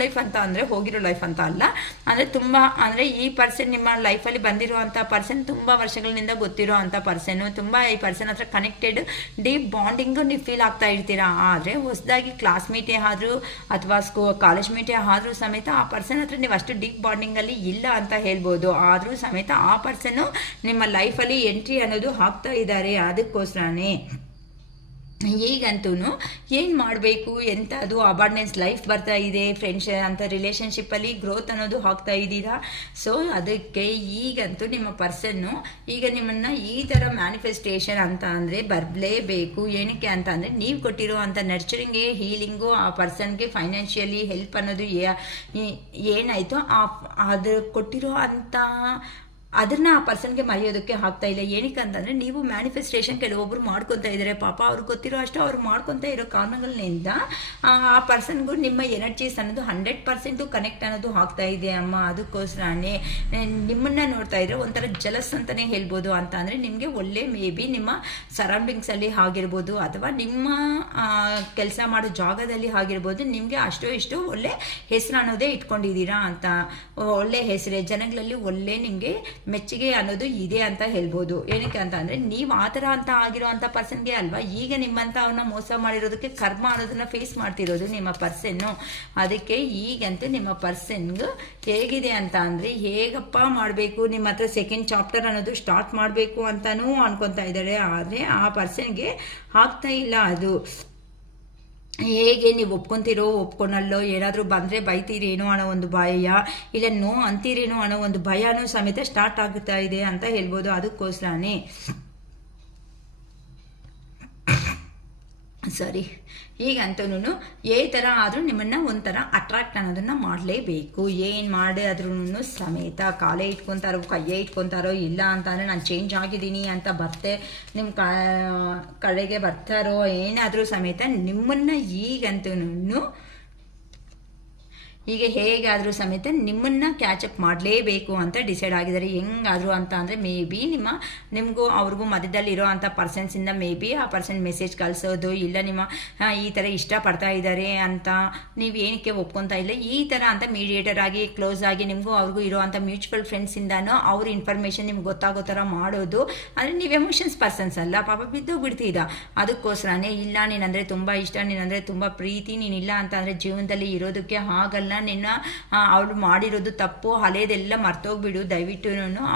ಲೈಫ್ ಅಂತ ಅಂದರೆ ಹೋಗಿರೋ ಲೈಫ್ ಅಂತ ಅಲ್ಲ, ಅಂದರೆ ತುಂಬ ಅಂದರೆ ಈ ಪರ್ಸನ್ ನಿಮ್ಮ ಲೈಫಲ್ಲಿ ಬಂದಿರೋ ಅಂಥ ಪರ್ಸನ್ ತುಂಬ ವರ್ಷಗಳಿಂದ ಗೊತ್ತಿರೋ ಅಂಥ ಪರ್ಸನ್ನು, ತುಂಬ ಈ ಪರ್ಸನ್ ಹತ್ರ ಕನೆಕ್ಟೆಡ್ ಡೀಪ್ ಬಾಂಡಿಂಗು ನೀವು ಫೀಲ್ ಆಗ್ತಾ ಇರ್ತೀರಾ. ಆದರೆ ಹೊಸದಾಗಿ ಕ್ಲಾಸ್ಮೇಟೇ ಆದರೂ ಅಥವಾ ಕಾಲೇಜ್ ಮೇಟೇ ಆದರೂ ಸಮೇತ ಆ ಪರ್ಸನ್ ಹತ್ರ ನೀವು ಅಷ್ಟು ಡೀಪ್ ಬಾಂಡಿಂಗಲ್ಲಿ ಇಲ್ಲ ಅಂತ ಹೇಳ್ಬೋದು. ಆದರೂ ಸಮೇತ ಆ ಪರ್ಸನ್ನು ನಿಮ್ಮ ಲೈಫಲ್ಲಿ ಎಂಟ್ರಿ ಅನ್ನೋದು ಹಾಕ್ತಾ ಇದ್ದಾರೆ. ಅದಕ್ಕೋಸ್ಕರನೇ ಈಗಂತೂ ಏನು ಮಾಡಬೇಕು ಎಂತ ಅದು ಅಬಾರ್ಡೆನ್ಸ್ ಲೈಫ್ ಬರ್ತಾ ಇದೆ, ಫ್ರೆಂಡ್ಸ್ ಅಂತ ರಿಲೇಷನ್ಶಿಪ್ಪಲ್ಲಿ ಗ್ರೋತ್ ಅನ್ನೋದು ಆಗ್ತಾ ಇದ್ದೀರಾ. ಸೊ ಅದಕ್ಕೆ ಈಗಂತೂ ನಿಮ್ಮ ಪರ್ಸನ್ನು ಈಗ ನಿಮ್ಮನ್ನು ಈ ಥರ ಮ್ಯಾನಿಫೆಸ್ಟೇಷನ್ ಅಂತ ಅಂದರೆ ಬರಲೇಬೇಕು. ಏನಕ್ಕೆ ಅಂತ ಅಂದರೆ ನೀವು ಕೊಟ್ಟಿರೋ ಅಂಥ ನರ್ಚರಿಂಗ್ಗೆ, ಹೀಲಿಂಗು, ಆ ಪರ್ಸನ್ಗೆ ಫೈನಾನ್ಷಿಯಲಿ ಹೆಲ್ಪ್ ಅನ್ನೋದು ಏನಾಯಿತು ಅದು ಕೊಟ್ಟಿರೋ ಅಂಥ ಅದನ್ನು ಆ ಪರ್ಸನ್ಗೆ ಮರೆಯೋದಕ್ಕೆ ಆಗ್ತಾ ಇಲ್ಲ. ಏನಕ್ಕೆ ಅಂತಂದರೆ ನೀವು ಮ್ಯಾನಿಫೆಸ್ಟೇಷನ್ ಕೆಲವೊಬ್ಬರು ಮಾಡ್ಕೊತಾ ಇದ್ದಾರೆ. ಪಾಪ ಅವ್ರಿಗೆ ಗೊತ್ತಿರೋ ಅಷ್ಟು ಅವ್ರು ಮಾಡ್ಕೊತಾ ಇರೋ ಕಾರಣಗಳಿಂದ ಆ ಪರ್ಸನ್ಗೂ ನಿಮ್ಮ ಎನರ್ಜೀಸ್ ಅನ್ನೋದು 100% ಕನೆಕ್ಟ್ ಅನ್ನೋದು ಆಗ್ತಾ ಇದೆ ಅಮ್ಮ. ಅದಕ್ಕೋಸ್ಕರನೇ ನಿಮ್ಮನ್ನು ನೋಡ್ತಾ ಇದ್ರೆ ಒಂಥರ ಜಲಸ್ ಅಂತಲೇ ಹೇಳ್ಬೋದು. ಅಂತ ಅಂದರೆ ನಿಮಗೆ ಒಳ್ಳೆ ಮೇ ಬಿ ನಿಮ್ಮ ಸರೌಂಡಿಂಗ್ಸಲ್ಲಿ ಆಗಿರ್ಬೋದು, ಅಥವಾ ನಿಮ್ಮ ಕೆಲಸ ಮಾಡೋ ಜಾಗದಲ್ಲಿ ಆಗಿರ್ಬೋದು, ನಿಮಗೆ ಅಷ್ಟೋ ಇಷ್ಟು ಒಳ್ಳೆ ಹೆಸರು ಅನ್ನೋದೇ ಇಟ್ಕೊಂಡಿದ್ದೀರಾ ಅಂತ. ಒಳ್ಳೆ ಹೆಸರೇ ಜನಗಳಲ್ಲಿ ಒಳ್ಳೆ ನಿಮಗೆ ಮೆಚ್ಚುಗೆ ಅನ್ನೋದು ಇದೆ ಅಂತ ಹೇಳ್ಬೋದು. ಏನಕ್ಕೆ ಅಂತ ಅಂದರೆ ನೀವು ಆ ಥರ ಅಂತ ಆಗಿರೋ ಅಂಥ ಪರ್ಸನ್ಗೆ ಅಲ್ವಾ ಈಗ ನಿಮ್ಮಂಥ ಅವನ್ನ ಮೋಸ ಮಾಡಿರೋದಕ್ಕೆ ಕರ್ಮ ಅನ್ನೋದನ್ನ ಫೇಸ್ ಮಾಡ್ತಿರೋದು ನಿಮ್ಮ ಪರ್ಸನ್ನು. ಅದಕ್ಕೆ ಈಗಂತೂ ನಿಮ್ಮ ಪರ್ಸನ್ಗೆ ಹೇಗಿದೆ ಅಂತ ಅಂದರೆ ಹೇಗಪ್ಪ ಮಾಡಬೇಕು, ನಿಮ್ಮ ಹತ್ರ ಸೆಕೆಂಡ್ ಚಾಪ್ಟರ್ ಅನ್ನೋದು ಸ್ಟಾರ್ಟ್ ಮಾಡಬೇಕು ಅಂತಲೂ ಅನ್ಕೊತಾ ಇದ್ದಾರೆ. ಆದರೆ ಆ ಪರ್ಸನ್ಗೆ ಆಗ್ತಾ ಇಲ್ಲ. ಅದು ಹೇಗೆ ನೀವು ಒಪ್ಕೊತೀರೋ ಒಪ್ಕೊಳಲ್ಲೋ, ಏನಾದರೂ ಬಂದರೆ ಬೈತೀರೇನೋ ಅನ್ನೋ ಒಂದು ಭಯ, ಇಲ್ಲ ನೋ ಅಂತೀರೇನೋ ಅನ್ನೋ ಒಂದು ಭಯನೂ ಸಮೇತ ಸ್ಟಾರ್ಟ್ ಆಗುತ್ತಾ ಇದೆ ಅಂತ ಹೇಳ್ಬೋದು. ಅದಕ್ಕೋಸ್ಕರನೇ ಸರಿ ಈಗಂತೂ ಏ ಥರ ಆದರೂ ನಿಮ್ಮನ್ನು ಒಂಥರ ಅಟ್ರಾಕ್ಟ್ ಅನ್ನೋದನ್ನು ಮಾಡಲೇಬೇಕು. ಏನು ಮಾಡಿದ್ರೂ ಸಮೇತ ಕಾಲೇ ಇಟ್ಕೊತಾರೋ ಕೈಯೇ ಇಟ್ಕೊತಾರೋ, ಇಲ್ಲ ಅಂತಂದರೆ ನಾನು ಚೇಂಜ್ ಆಗಿದ್ದೀನಿ ಅಂತ ನಿಮ್ಮ ಕಡೆಗೆ ಬರ್ತಾರೋ, ಏನಾದರೂ ಸಮೇತ ನಿಮ್ಮನ್ನು ಈಗಂತೂ ಈಗ ಹೇಗಾದರೂ ಸಮೇತ ನಿಮ್ಮನ್ನು ಕ್ಯಾಚಪ್ ಮಾಡಲೇಬೇಕು ಅಂತ ಡಿಸೈಡ್ ಆಗಿದ್ದಾರೆ. ಹೆಂಗಾದರೂ ಅಂತ ಅಂದರೆ ಮೇ ಬಿ ನಿಮಗೂ ಅವ್ರಿಗೂ ಮಧ್ಯದಲ್ಲಿರೋ ಅಂಥ ಪರ್ಸನ್ಸಿಂದ ಮೇ ಬಿ ಆ ಪರ್ಸನ್ ಮೆಸೇಜ್ ಕಳಿಸೋದು, ಇಲ್ಲ ನಿಮ್ಮ ಈ ಥರ ಇಷ್ಟಪಡ್ತಾ ಇದ್ದಾರೆ ಅಂತ ನೀವು ಏನಕ್ಕೆ ಒಪ್ಕೊತಾ ಇಲ್ಲ ಈ ಥರ ಅಂತ ಮೀಡಿಯೇಟರ್ ಆಗಿ ಕ್ಲೋಸ್ ಆಗಿ ನಿಮಗೂ ಅವ್ರಿಗೂ ಇರೋ ಅಂಥ ಮ್ಯೂಚುವಲ್ ಫ್ರೆಂಡ್ಸಿಂದನೂ ಅವ್ರ ಇನ್ಫಾರ್ಮೇಷನ್ ನಿಮ್ಗೆ ಗೊತ್ತಾಗೋ ಥರ ಮಾಡೋದು. ಅಂದರೆ ನೀವು ಎಮೋಷನ್ಸ್ ಪರ್ಸನ್ಸ್ ಅಲ್ಲ, ಪಾಪ ಬಿದ್ದೋಗ್ಬಿಡ್ತೀರಾ. ಅದಕ್ಕೋಸ್ಕರನೇ ಇಲ್ಲ ನೀನಂದರೆ ತುಂಬ ಇಷ್ಟ, ನೀನಂದರೆ ತುಂಬ ಪ್ರೀತಿ, ನೀನಿಲ್ಲ ಅಂತ ಅಂದರೆ ಜೀವನದಲ್ಲಿ ಇರೋದಕ್ಕೆ ಆಗಲ್ಲ, ನಿನ್ನ ಅವಳು ಮಾಡಿರೋದು ತಪ್ಪು, ಹಳೇದೆಲ್ಲ ಮರ್ತೋಗ್ಬಿಡು ದಯವಿಟ್ಟು.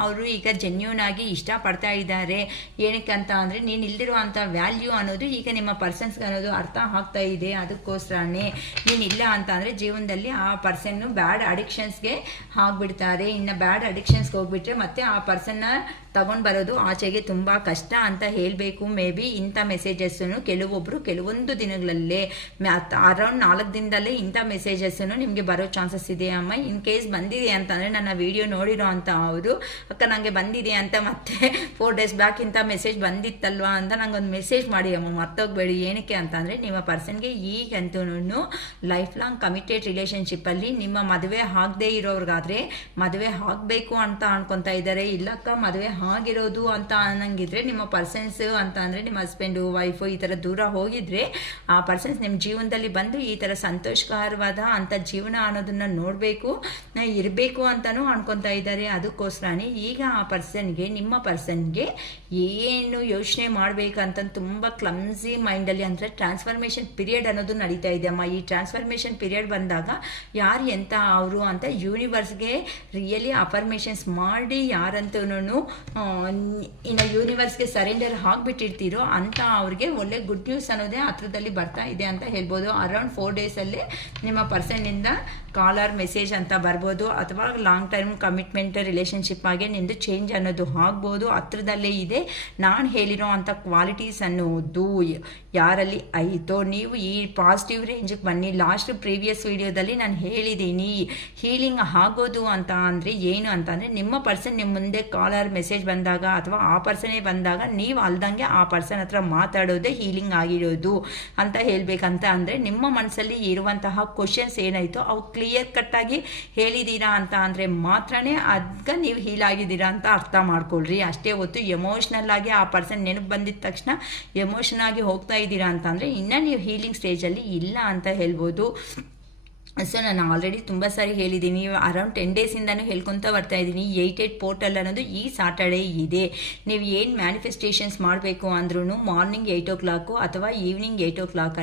ಅವರು ಈಗ ಜೆನ್ಯೂನ್ ಆಗಿ ಇಷ್ಟಪಡ್ತಾ ಇದ್ದಾರೆ. ಏನಕ್ಕೆ ಅಂತ ಅಂದರೆ ನೀನು ಇಲ್ದಿರೋ ಅಂಥ ವ್ಯಾಲ್ಯೂ ಅನ್ನೋದು ಈಗ ನಿಮ್ಮ ಪರ್ಸನ್ಸ್ಗೆ ಅನ್ನೋದು ಅರ್ಥ ಆಗ್ತಾ ಇದೆ. ಅದಕ್ಕೋಸ್ಕರನೇ ನೀನಿಲ್ಲ ಅಂತ ಅಂದರೆ ಜೀವನದಲ್ಲಿ ಆ ಪರ್ಸನ್ನು ಬ್ಯಾಡ್ ಅಡಿಕ್ಷನ್ಸ್ಗೆ ಆಗಿಬಿಡ್ತಾರೆ. ಇನ್ನು ಬ್ಯಾಡ್ ಅಡಿಕ್ಷನ್ಸ್ಗೆ ಹೋಗ್ಬಿಟ್ರೆ ಮತ್ತೆ ಆ ಪರ್ಸನ್ನ ತಗೊಂಡು ಬರೋದು ಆಚೆಗೆ ತುಂಬ ಕಷ್ಟ ಅಂತ ಹೇಳಬೇಕು. ಮೇ ಬಿ ಇಂಥ ಮೆಸೇಜಸ್ಸನ್ನು ಕೆಲವೊಂದು ದಿನಗಳಲ್ಲೇ ಅರೌಂಡ್ 4 ದಿನದಲ್ಲೇ ಇಂಥ ಮೆಸೇಜಸ್ಸನ್ನು ನಿಮಗೆ ಬರೋ ಚಾನ್ಸಸ್ ಇದೆ ಅಮ್ಮ. ಇನ್ ಕೇಸ್ ಬಂದಿದೆ ಅಂತಂದರೆ ನನ್ನ ವಿಡಿಯೋ ನೋಡಿರೋ ಅಂತ ಅವರು ಅಕ್ಕ ನನಗೆ ಬಂದಿದೆ ಅಂತ ಮತ್ತೆ 4 ಡೇಸ್ ಬ್ಯಾಕ್ ಇಂಥ ಮೆಸೇಜ್ ಬಂದಿತ್ತಲ್ವಾ ಅಂತ ನಂಗೊಂದು ಮೆಸೇಜ್ ಮಾಡಿ ಅಮ್ಮ, ಮರ್ತೋಗ್ಬೇಡಿ. ಏನಕ್ಕೆ ಅಂತಂದರೆ ನಿಮ್ಮ ಪರ್ಸನ್ಗೆ ಈಗಂತೂ ಲೈಫ್ ಲಾಂಗ್ ಕಮಿಟೆಡ್ ರಿಲೇಷನ್ಶಿಪ್ಪಲ್ಲಿ ನಿಮ್ಮ ಮದುವೆ ಆಗದೆ ಇರೋರ್ಗಾದ್ರೆ ಮದುವೆ ಆಗಬೇಕು ಅಂತ ಅನ್ಕೊತಾ ಇದ್ದಾರೆ, ಇಲ್ಲಕ್ಕ ಮದುವೆ ಆಗಿರೋದು ಅಂತ ಅನ್ನಂಗಿದ್ರೆ ನಿಮ್ಮ ಪರ್ಸನ್ಸ್ ಅಂತ ಅಂದರೆ ನಿಮ್ಮ ಹಸ್ಬೆಂಡು ವೈಫು ಈ ಥರ ದೂರ ಹೋಗಿದ್ರೆ ಆ ಪರ್ಸನ್ಸ್ ನಿಮ್ಮ ಜೀವನದಲ್ಲಿ ಬಂದು ಈ ಥರ ಸಂತೋಷಕರವಾದ ಅಂಥ ಜೀವನ ಅನ್ನೋದನ್ನು ನೋಡಬೇಕು ಇರಬೇಕು ಅಂತಲೂ ಅನ್ಕೊತಾ ಇದ್ದಾರೆ. ಅದಕ್ಕೋಸ್ಕರನೇ ಈಗ ಆ ಪರ್ಸನ್ಗೆ ನಿಮ್ಮ ಪರ್ಸನ್ಗೆ ಏನು ಯೋಚನೆ ಮಾಡಬೇಕಂತ ತುಂಬ ಕ್ಲಮ್ಸಿ ಮೈಂಡಲ್ಲಿ ಅಂದರೆ ಟ್ರಾನ್ಸ್ಫಾರ್ಮೇಷನ್ ಪೀರಿಯಡ್ ಅನ್ನೋದು ನಡೀತಾ ಇದೆ ಅಮ್ಮ. ಈ ಟ್ರಾನ್ಸ್ಫಾರ್ಮೇಷನ್ ಪೀರಿಯಡ್ ಬಂದಾಗ ಯಾರು ಎಂತ ಅವರು ಅಂತ ಯೂನಿವರ್ಸ್ಗೆ ರಿಯಲಿ ಅಫರ್ಮೇಷನ್ಸ್ ಮಾಡಿ ಯಾರಂತೂ ಇನ್ನು ಯೂನಿವರ್ಸ್ಗೆ ಸರೆಂಡರ್ ಆಗಿಬಿಟ್ಟಿರ್ತೀರೋ ಅಂತ ಅವ್ರಿಗೆ ಒಳ್ಳೆ ಗುಡ್ ನ್ಯೂಸ್ ಅನ್ನೋದೇ ಹತ್ರದಲ್ಲಿ ಬರ್ತಾ ಇದೆ ಅಂತ ಹೇಳ್ಬೋದು. ಅರೌಂಡ್ 4 ಡೇಸಲ್ಲೇ ನಿಮ್ಮ ಪರ್ಸನ್ನಿಂದ ಕಾಲ್ ಆರ್ ಮೆಸೇಜ್ ಅಂತ ಬರ್ಬೋದು, ಅಥವಾ ಲಾಂಗ್ ಟರ್ಮ್ ಕಮಿಟ್ಮೆಂಟ್ ರಿಲೇಷನ್ಶಿಪ್ ಆಗಿ ನಿಮ್ಮದು ಚೇಂಜ್ ಅನ್ನೋದು ಆಗ್ಬೋದು. ಹತ್ರದಲ್ಲೇ ಇದೆ. ನಾನು ಹೇಳಿರೋ ಅಂಥ ಕ್ವಾಲಿಟೀಸ್ ಅನ್ನೋದು ಯಾರಲ್ಲಿ ಆಯಿತೋ ನೀವು ಈ ಪಾಸಿಟಿವ್ ರೇಂಜಿಗೆ ಬನ್ನಿ. ಲಾಸ್ಟ್ ಪ್ರೀವಿಯಸ್ ವಿಡಿಯೋದಲ್ಲಿ ನಾನು ಹೇಳಿದ್ದೀನಿ ಹೀಲಿಂಗ್ ಆಗೋದು ಅಂತ ಅಂದರೆ ಏನು ಅಂತ ಅಂದರೆ ನಿಮ್ಮ ಪರ್ಸನ್ ನಿಮ್ಮ ಮುಂದೆ ಕಾಲ್ ಆರ್ ಮೆಸೇಜ್ ಬಂದಾಗ ಅಥವಾ ಆ ಪರ್ಸನೇ ಬಂದಾಗ ನೀವು ಅಲ್ದಂಗೆ ಆ ಪರ್ಸನ್ ಹತ್ರ ಮಾತಾಡೋದೇ ಹೀಲಿಂಗ್ ಆಗಿರೋದು ಅಂತ ಹೇಳಬೇಕಂತ ಅಂದರೆ ನಿಮ್ಮ ಮನಸ್ಸಲ್ಲಿ ಇರುವಂತಹ ಕ್ವಶನ್ಸ್ ಏನಾಯಿತು ಅವು ಕ್ಲಿಯರ್ ಕಟ್ಟಾಗಿ ಹೇಳಿದ್ದೀರಾ ಅಂತ ಅಂದರೆ ಮಾತ್ರನೇ ಅದಕ್ಕೆ ನೀವು ಹೀಲ್ ಆಗಿದ್ದೀರಾ ಅಂತ ಅರ್ಥ ಮಾಡ್ಕೊಳ್ರಿ. ಅಷ್ಟೇ ಹೊತ್ತು ಎಮೋಷ್ನಲ್ ಆಗಿ ಆ ಪರ್ಸನ್ ನೆನಪು ಬಂದಿದ ತಕ್ಷಣ ಎಮೋಷನ್ ಆಗಿ ಹೋಗ್ತಾ ಇದ್ದೀರಾ ಅಂತ ಅಂದರೆ ಇನ್ನೂ ನೀವು ಹೀಲಿಂಗ್ ಸ್ಟೇಜಲ್ಲಿ ಇಲ್ಲ ಅಂತ ಹೇಳ್ಬೋದು. ಸೊ ನಾನು ಆಲ್ರೆಡಿ ತುಂಬ ಸಾರಿ ಹೇಳಿದ್ದೀನಿ, ಅರೌಂಡ್ 10 ಡೇಸಿಂದನೂ ಹೇಳ್ಕೊತ ಬರ್ತಾ ಇದ್ದೀನಿ. 88 ಪೋರ್ಟಲ್ ಅನ್ನೋದು ಈ ಸಾಟರ್ಡೇ ಇದೆ. ನೀವು ಏನು ಮ್ಯಾನಿಫೆಸ್ಟೇಷನ್ಸ್ ಮಾಡಬೇಕು ಅಂದ್ರೂ ಮಾರ್ನಿಂಗ್ 8 o'clock ಅಥವಾ ಈವ್ನಿಂಗ್ 8 o'clock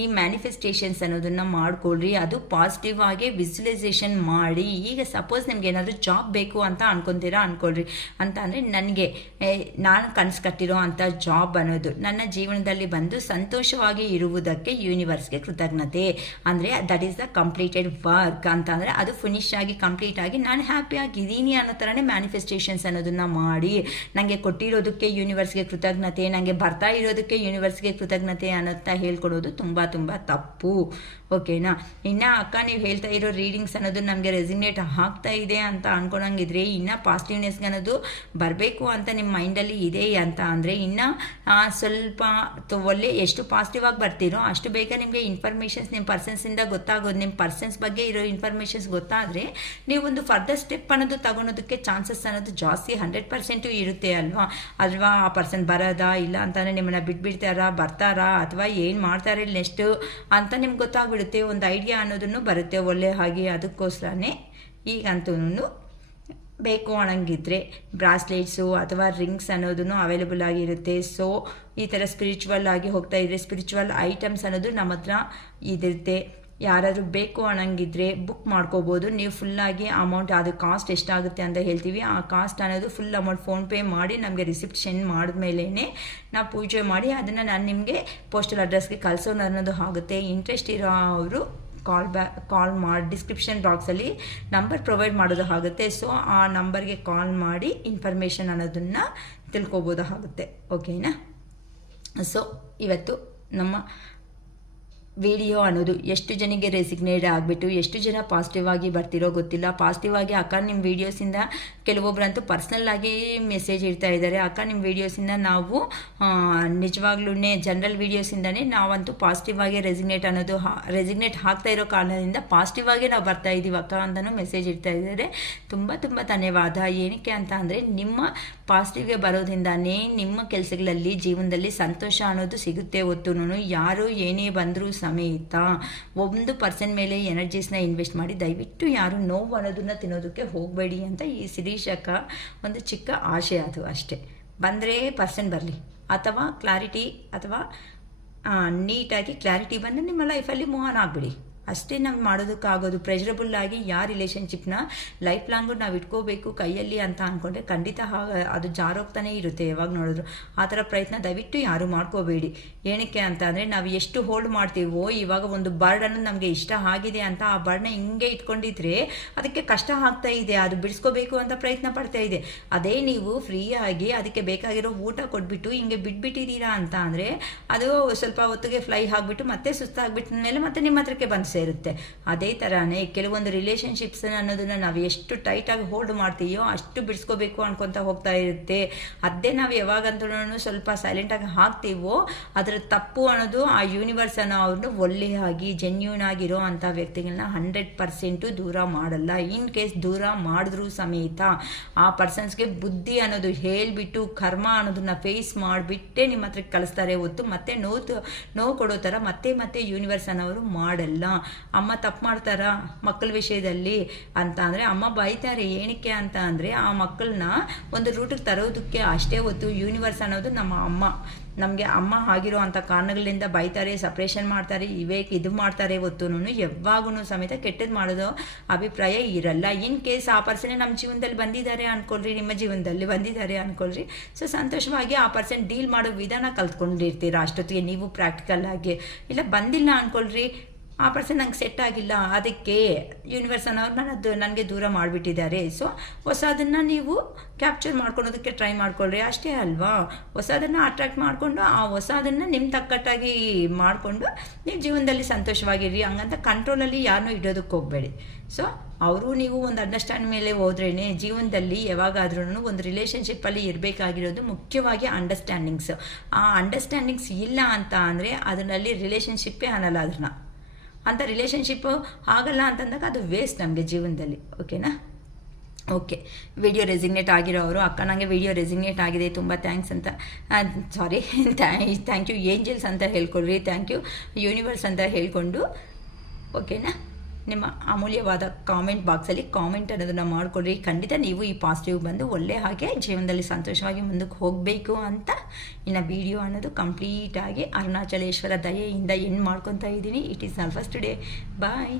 ಈ ಮ್ಯಾನಿಫೆಸ್ಟೇಷನ್ಸ್ ಅನ್ನೋದನ್ನು ಮಾಡ್ಕೊಳ್ರಿ. ಅದು ಪಾಸಿಟಿವ್ ಆಗಿ ವಿಜುವಲೈಸೇಷನ್ ಮಾಡಿ. ಈಗ ಸಪೋಸ್ ನಿಮ್ಗೆ ಏನಾದರೂ ಜಾಬ್ ಬೇಕು ಅಂತ ಅನ್ಕೊಳ್ರಿ ಅಂತ ಅಂದರೆ ನನಗೆ ನಾನು ಕನಸು ಕಟ್ಟಿರೋ ಅಂಥ ಜಾಬ್ ಅನ್ನೋದು ನನ್ನ ಜೀವನದಲ್ಲಿ ಬಂದು ಸಂತೋಷವಾಗಿ ಇರುವುದಕ್ಕೆ ಯೂನಿವರ್ಸ್ಗೆ ಕೃತಜ್ಞತೆ. ಅಂದರೆ that is the completed work ಅಂತ ಅಂದರೆ ಅದು ಫಿನಿಶ್ ಆಗಿ ಕಂಪ್ಲೀಟ್ ಆಗಿ ನಾನು ಹ್ಯಾಪಿಯಾಗಿದ್ದೀನಿ ಅನ್ನೋ ಥರನೇ ಮ್ಯಾನಿಫೆಸ್ಟೇಷನ್ಸ್ ಅನ್ನೋದನ್ನು ಮಾಡಿ ನನಗೆ ಕೊಟ್ಟಿರೋದಕ್ಕೆ ಯೂನಿವರ್ಸ್ಗೆ ಕೃತಜ್ಞತೆ, ನನಗೆ ಬರ್ತಾ ಇರೋದಕ್ಕೆ ಯೂನಿವರ್ಸ್ಗೆ ಕೃತಜ್ಞತೆ ಅನ್ನೋತ್ತ ಹೇಳ್ಕೊಡೋದು ತುಂಬ ತುಂಬ ತಪ್ಪು. ಓಕೆನಾ? ಇನ್ನು ಅಕ್ಕ ನೀವು ಹೇಳ್ತಾ ಇರೋ ರೀಡಿಂಗ್ಸ್ ಅನ್ನೋದು ನಮಗೆ ರೆಸಿನೇಟ್ ಆಗ್ತಾ ಇದೆ ಅಂತ ಅನ್ಕೊಳಂಗಿದ್ರೆ ಇನ್ನು ಪಾಸಿಟಿವ್ನೆಸ್ಗೆ ಅನ್ನೋದು ಬರಬೇಕು ಅಂತ ನಿಮ್ಮ ಮೈಂಡಲ್ಲಿ ಇದೆ ಅಂತ ಅಂದರೆ ಇನ್ನು ಸ್ವಲ್ಪ ಒಳ್ಳೆ ಎಷ್ಟು ಪಾಸಿಟಿವ್ ಆಗಿ ಬರ್ತೀರೋ ಅಷ್ಟು ಬೇಗ ನಿಮಗೆ ಇನ್ಫಾರ್ಮೇಷನ್ಸ್ ನಿಮ್ಮ ಪರ್ಸನ್ಸಿಂದ ಗೊತ್ತಾಗೋದು. ನಿಮ್ಮ ಪರ್ಸನ್ಸ್ ಬಗ್ಗೆ ಇರೋ ಇನ್ಫಾರ್ಮೇಷನ್ಸ್ ಗೊತ್ತಾದರೆ ನೀವೊಂದು ಫರ್ದರ್ ಸ್ಟೆಪ್ ಅನ್ನೋದು ತಗೊಳೋದಕ್ಕೆ ಚಾನ್ಸಸ್ ಅನ್ನೋದು ಜಾಸ್ತಿ 100% ಇರುತ್ತೆ ಅಲ್ವಾ? ಆ ಪರ್ಸನ್ ಬರೋದಾ ಇಲ್ಲ ಅಂತಲೇ ನಿಮ್ಮನ್ನು ಬಿಟ್ಬಿಡ್ತಾರಾ ಬರ್ತಾರಾ ಅಥವಾ ಏನು ಮಾಡ್ತಾರೆ ನೆಕ್ಸ್ಟ್ ಅಂತ ನಿಮ್ಗೆ ಗೊತ್ತಾಗ್ಬಿಡುತ್ತೆ. ಒಂದು ಐಡಿಯಾ ಅನ್ನೋದನ್ನು ಬರುತ್ತೆ ಒಳ್ಳೆ ಹಾಗೆ. ಅದಕ್ಕೋಸ್ಕರನೇ ಈಗಂತೂ ಬೇಕು ಅನ್ನಂಗಿದ್ರೆ ಬ್ರಾಸ್ಲೆಟ್ಸು ಅಥವಾ ರಿಂಗ್ಸ್ ಅನ್ನೋದನ್ನು ಅವೈಲೇಬಲ್ ಆಗಿರುತ್ತೆ. ಸೊ ಈ ಥರ ಸ್ಪಿರಿಚುವಲ್ ಆಗಿ ಹೋಗ್ತಾ ಇದ್ರೆ ಸ್ಪಿರಿಚುವಲ್ ಐಟಮ್ಸ್ ಅನ್ನೋದು ನಮ್ಮ ಹತ್ರ ಇದಿರುತ್ತೆ. ಯಾರಾದರೂ ಬೇಕು ಅನ್ನಂಗಿದ್ರೆ ಬುಕ್ ಮಾಡ್ಕೋಬೋದು. ನೀವು ಫುಲ್ಲಾಗಿ ಅಮೌಂಟ್ ಅದು ಕಾಸ್ಟ್ ಎಷ್ಟಾಗುತ್ತೆ ಅಂತ ಹೇಳ್ತೀವಿ. ಆ ಕಾಸ್ಟ್ ಅನ್ನೋದು ಫುಲ್ ಅಮೌಂಟ್ ಫೋನ್ಪೇ ಮಾಡಿ ನಮಗೆ ರಿಸಿಪ್ಟ್ ಸೆಂಡ್ ಮಾಡಿದ್ಮೇಲೆ ನಾವು ಪೂಜೆ ಮಾಡಿ ಅದನ್ನು ನಾನು ನಿಮಗೆ ಪೋಸ್ಟಲ್ ಅಡ್ರೆಸ್ಗೆ ಕಳಿಸೋದು ಅನ್ನೋದು ಆಗುತ್ತೆ. ಇಂಟ್ರೆಸ್ಟ್ ಇರೋ ಅವರು ಕಾಲ್ ಮಾಡಿ ಡಿಸ್ಕ್ರಿಪ್ಷನ್ ಬಾಕ್ಸಲ್ಲಿ ನಂಬರ್ ಪ್ರೊವೈಡ್ ಮಾಡೋದು ಆಗುತ್ತೆ. ಸೊ ಆ ನಂಬರ್ಗೆ ಕಾಲ್ ಮಾಡಿ ಇನ್ಫಾರ್ಮೇಷನ್ ಅನ್ನೋದನ್ನು ತಿಳ್ಕೊಬೋದಾಗುತ್ತೆ. ಓಕೆನಾ? ಸೊ ಇವತ್ತು ನಮ್ಮ ವಿಡಿಯೋ ಅನ್ನೋದು ಎಷ್ಟು ಜನಕ್ಕೆ ರೆಸಿಗ್ನೇಟ್ ಆಗಿಬಿಟ್ಟು ಎಷ್ಟು ಜನ ಪಾಸಿಟಿವ್ ಆಗಿ ಬರ್ತಿರೋ ಗೊತ್ತಿಲ್ಲ. ಪಾಸಿಟಿವ್ ಆಗಿ ಅಕ್ಕ ನಿಮ್ಮ ವೀಡಿಯೋಸಿಂದ ಕೆಲವೊಬ್ಬರಂತೂ ಪರ್ಸ್ನಲ್ ಆಗಿ ಮೆಸೇಜ್ ಇಡ್ತಾ ಇದ್ದಾರೆ, ಅಕ್ಕ ನಿಮ್ಮ ವೀಡಿಯೋಸಿಂದ ನಾವು ನಿಜವಾಗ್ಲೂ ಜನರಲ್ ವೀಡಿಯೋಸಿಂದನೇ ನಾವಂತೂ ಪಾಸಿಟಿವ್ ಆಗಿ ರೆಸಿಗ್ನೇಟ್ ಆಗ್ತಾ ಇರೋ ಕಾರಣದಿಂದ ಪಾಸಿಟಿವ್ ಆಗಿ ನಾವು ಬರ್ತಾ ಇದ್ದೀವಿ ಅಕ್ಕ ಅಂತಲೂ ಮೆಸೇಜ್ ಇಡ್ತಾ ಇದ್ದಾರೆ. ತುಂಬ ತುಂಬ ಧನ್ಯವಾದ. ಏನಕ್ಕೆ ಅಂತ ಅಂದರೆ ನಿಮ್ಮ ಪಾಸಿಟಿವ್ಗೆ ಬರೋದ್ರಿಂದಾನೇ ನಿಮ್ಮ ಕೆಲಸಗಳಲ್ಲಿ ಜೀವನದಲ್ಲಿ ಸಂತೋಷ ಅನ್ನೋದು ಸಿಗುತ್ತೆ. ಹೊತ್ತು ಯಾರು ಏನೇ ಬಂದರೂ ಸಮೇತ ಒಂದು ಪರ್ಸನ್ ಮೇಲೆ ಎನರ್ಜೀಸ್ನ ಇನ್ವೆಸ್ಟ್ ಮಾಡಿ ದಯವಿಟ್ಟು ಯಾರು ನೋವು ಅನ್ನೋದನ್ನು ತಿನ್ನೋದಕ್ಕೆ ಹೋಗಬೇಡಿ ಅಂತ ಈ ಶಿರೀಷಕ್ಕ ಒಂದು ಚಿಕ್ಕ ಆಶೆ. ಅದು ಅಷ್ಟೇ. ಬಂದರೆ ಪರ್ಸನ್ ಬರಲಿ ಅಥವಾ ಕ್ಲಾರಿಟಿ ಅಥವಾ ನೀಟಾಗಿ ಕ್ಲಾರಿಟಿ ಬಂದು ನಿಮ್ಮ ಲೈಫಲ್ಲಿ ಮೂವ್ ಆನ್ ಆಗಿಬಿಡಿ. ಅಷ್ಟೇ ನಾವು ಮಾಡೋದಕ್ಕಾಗೋದು. ಪ್ರೆಷರಬಲ್ ಆಗಿ ಯಾವ ರಿಲೇಷನ್ಶಿಪ್ನ ಲೈಫ್ ಲಾಂಗು ನಾವು ಇಟ್ಕೋಬೇಕು ಕೈಯಲ್ಲಿ ಅಂತ ಅಂದ್ಕೊಂಡ್ರೆ ಖಂಡಿತ ಅದು ಜಾರೋಗ್ತಾನೆ ಇರುತ್ತೆ ಯಾವಾಗ ನೋಡಿದ್ರು. ಆ ಥರ ಪ್ರಯತ್ನ ದಯವಿಟ್ಟು ಯಾರು ಮಾಡ್ಕೋಬೇಡಿ. ಏನಕ್ಕೆ ಅಂತ ಅಂದರೆ ನಾವು ಎಷ್ಟು ಹೋಲ್ಡ್ ಮಾಡ್ತೀವೋ, ಇವಾಗ ಒಂದು ಬರ್ಡ್ ಅನ್ನೋದು ನಮಗೆ ಇಷ್ಟ ಆಗಿದೆ ಅಂತ ಆ ಬರ್ಡ್ನ ಹಿಂಗೆ ಇಟ್ಕೊಂಡಿದ್ರೆ ಅದಕ್ಕೆ ಕಷ್ಟ ಆಗ್ತಾ ಇದೆ, ಅದು ಬಿಡಿಸ್ಕೋಬೇಕು ಅಂತ ಪ್ರಯತ್ನ ಪಡ್ತಾ ಇದೆ. ಅದೇ ನೀವು ಫ್ರೀಯಾಗಿ ಅದಕ್ಕೆ ಬೇಕಾಗಿರೋ ಊಟ ಕೊಟ್ಬಿಟ್ಟು ಹಿಂಗೆ ಬಿಟ್ಬಿಟ್ಟಿದ್ದೀರಾ ಅಂತ ಅಂದರೆ ಅದು ಸ್ವಲ್ಪ ಹೊತ್ತಿಗೆ ಫ್ಲೈ ಆಗಿಬಿಟ್ಟು ಮತ್ತೆ ಸುಸ್ತಾಗ್ಬಿಟ್ಟ ಮೇಲೆ ಮತ್ತೆ ನಿಮ್ಮ ಹತ್ರಕ್ಕೆ ಬಂದು ಸೇರುತ್ತೆ. ಅದೇ ಥರನೇ ಕೆಲವೊಂದು ರಿಲೇಷನ್ಶಿಪ್ಸ್ ಅನ್ನೋದನ್ನ ನಾವು ಎಷ್ಟು ಟೈಟಾಗಿ ಹೋಲ್ಡ್ ಮಾಡ್ತೀಯೋ ಅಷ್ಟು ಬಿಡಿಸ್ಕೋಬೇಕು ಅನ್ಕೊತ ಹೋಗ್ತಾ ಇರುತ್ತೆ. ಅದೇ ನಾವು ಯಾವಾಗಂತೂ ಸ್ವಲ್ಪ ಸೈಲೆಂಟಾಗಿ ಹಾಕ್ತೀವೋ ಅದರ ತಪ್ಪು ಅನ್ನೋದು ಆ ಯೂನಿವರ್ಸ್ ಅನ್ನೋ ಅವ್ರನ್ನ ಒಳ್ಳೆಯಾಗಿ ಜೆನ್ಯೂನ್ ಆಗಿರೋ ಅಂಥ ವ್ಯಕ್ತಿಗಳನ್ನ 100% ದೂರ ಮಾಡಲ್ಲ. ಇನ್ ಕೇಸ್ ದೂರ ಮಾಡಿದ್ರೂ ಸಮೇತ ಆ ಪರ್ಸನ್ಸ್ಗೆ ಬುದ್ಧಿ ಅನ್ನೋದು ಹೇಳಿಬಿಟ್ಟು ಕರ್ಮ ಅನ್ನೋದನ್ನ ಫೇಸ್ ಮಾಡಿಬಿಟ್ಟೆ ನಿಮ್ಮ ಹತ್ರಕ್ಕೆ ಕಳಿಸ್ತಾರೆ ಹೊತ್ತು ಮತ್ತೆ ನೋವು ಕೊಡೋ ಥರ ಮತ್ತೆ ಯೂನಿವರ್ಸ್ ಅನ್ನೋರು ಮಾಡಲ್ಲ. ಅಮ್ಮ ತಪ್ಪು ಮಾಡ್ತಾರ ಮಕ್ಕಳ ವಿಷಯದಲ್ಲಿ ಅಂತ ಅಂದರೆ ಅಮ್ಮ ಬೈತಾರೆ. ಏನಕ್ಕೆ ಅಂತ ಅಂದರೆ ಆ ಮಕ್ಕಳನ್ನ ಒಂದು ರೂಟಿಗೆ ತರೋದಕ್ಕೆ ಅಷ್ಟೇ ಹೊತ್ತು ಯೂನಿವರ್ಸ್ ಅನ್ನೋದು ನಮ್ಮ ಅಮ್ಮ ನಮಗೆ ಅಮ್ಮ ಆಗಿರೋ ಅಂಥ ಕಾರಣಗಳಿಂದ ಬೈತಾರೆ, ಸಪ್ರೇಷನ್ ಮಾಡ್ತಾರೆ, ಇದು ಮಾಡ್ತಾರೆ ಹೊತ್ತು ಯಾವಾಗೂ ಸಮೇತ ಕೆಟ್ಟದ್ದು ಮಾಡೋದು ಅಭಿಪ್ರಾಯ ಇರಲ್ಲ. ಇನ್ ಕೇಸ್ ಆ ಪರ್ಸನ್ ನಮ್ಮ ಜೀವನದಲ್ಲಿ ಬಂದಿದ್ದಾರೆ ಅಂದ್ಕೊಳ್ರಿ, ನಿಮ್ಮ ಜೀವನದಲ್ಲಿ ಬಂದಿದ್ದಾರೆ ಅಂದ್ಕೊಳ್ರಿ. ಸೊ ಸಂತೋಷವಾಗಿ ಆ ಪರ್ಸನ್ ಡೀಲ್ ಮಾಡೋ ವಿಧಾನ ಕಲ್ತ್ಕೊಂಡಿರ್ತೀರ ಅಷ್ಟೊತ್ತಿಗೆ ನೀವು ಪ್ರಾಕ್ಟಿಕಲ್ ಆಗಿ. ಇಲ್ಲ ಬಂದಿಲ್ಲ ಅಂದ್ಕೊಳ್ರಿ, ಆ ಪರ್ಸನ್ ನಂಗೆ ಸೆಟ್ ಆಗಿಲ್ಲ, ಅದಕ್ಕೆ ಯೂನಿವರ್ಸ್ ಅನ್ನೋರು ನನಗೆ ದೂರ ಮಾಡಿಬಿಟ್ಟಿದ್ದಾರೆ. ಸೊ ಹೊಸದನ್ನು ನೀವು ಕ್ಯಾಪ್ಚರ್ ಮಾಡ್ಕೊಳೋದಕ್ಕೆ ಟ್ರೈ ಮಾಡ್ಕೊಳ್ರಿ, ಅಷ್ಟೇ ಅಲ್ವಾ. ಹೊಸದನ್ನು ಅಟ್ರಾಕ್ಟ್ ಮಾಡಿಕೊಂಡು ಆ ಹೊಸದನ್ನು ನಿಮ್ಮ ತಕ್ಕಟ್ಟಾಗಿ ಮಾಡಿಕೊಂಡು ನೀವು ಜೀವನದಲ್ಲಿ ಸಂತೋಷವಾಗಿರಿ. ಹಂಗಂತ ಕಂಟ್ರೋಲಲ್ಲಿ ಯಾರನ್ನೂ ಇಡೋದಕ್ಕೆ ಹೋಗಬೇಡಿ. ಸೊ ಅವರು ನೀವು ಒಂದು ಅಂಡರ್ಸ್ಟ್ಯಾಂಡ್ ಮೇಲೆ ಹೋದ್ರೇ ಜೀವನದಲ್ಲಿ ಯಾವಾಗಾದ್ರೂ ಒಂದು ರಿಲೇಷನ್ಶಿಪ್ಪಲ್ಲಿ ಇರಬೇಕಾಗಿರೋದು ಮುಖ್ಯವಾಗಿ ಅಂಡರ್ಸ್ಟ್ಯಾಂಡಿಂಗ್ಸ್. ಆ ಅಂಡರ್ಸ್ಟ್ಯಾಂಡಿಂಗ್ಸ್ ಇಲ್ಲ ಅಂತ ಅಂದರೆ ಅದರಲ್ಲಿ ರಿಲೇಷನ್ಶಿಪ್ಪೇ ಅನ್ನಲ್ಲ. ಅದನ್ನ ಅಂಥ ರಿಲೇಷನ್ಶಿಪ್ಪು ಆಗಲ್ಲ ಅಂತಂದಾಗ ಅದು ವೇಸ್ಟ್ ನಮಗೆ ಜೀವನದಲ್ಲಿ. ಓಕೆನಾ? ಓಕೆ, ವಿಡಿಯೋ ರೆಸಿಗ್ನೇಟ್ ಆಗಿರೋರು ಅಕ್ಕ ನನಗೆ ವಿಡಿಯೋ ರೆಸಿಗ್ನೇಟ್ ಆಗಿದೆ ತುಂಬ ಥ್ಯಾಂಕ್ಸ್ ಅಂತ ಸಾರಿ ಥ್ಯಾಂಕ್ ಯು ಏಂಜಲ್ಸ್ ಅಂತ ಹೇಳ್ಕೊಳ್ರಿ, ಥ್ಯಾಂಕ್ ಯು ಯೂನಿವರ್ಸ್ ಅಂತ ಹೇಳ್ಕೊಂಡು ಓಕೆನಾ. ನಿಮ್ಮ ಅಮೂಲ್ಯವಾದ ಕಾಮೆಂಟ್ ಬಾಕ್ಸಲ್ಲಿ ಕಾಮೆಂಟ್ ಅನ್ನೋದನ್ನು ಮಾಡಿಕೊಡ್ರಿ. ಖಂಡಿತ ನೀವು ಈ ಪಾಸಿಟಿವ್ ಬಂದು ಒಳ್ಳೆ ಹಾಗೆ ಜೀವನದಲ್ಲಿ ಸಂತೋಷವಾಗಿ ಮುಂದಕ್ಕೆ ಹೋಗಬೇಕು ಅಂತ ಇನ್ನು ವಿಡಿಯೋ ಅನ್ನೋದು ಕಂಪ್ಲೀಟಾಗಿ ಅರುಣಾಚಲೇಶ್ವರ ದಯೆಯಿಂದ ಎಂಡ್ ಮಾಡ್ಕೊತಾ ಇದ್ದೀನಿ. It is all first day. Bye.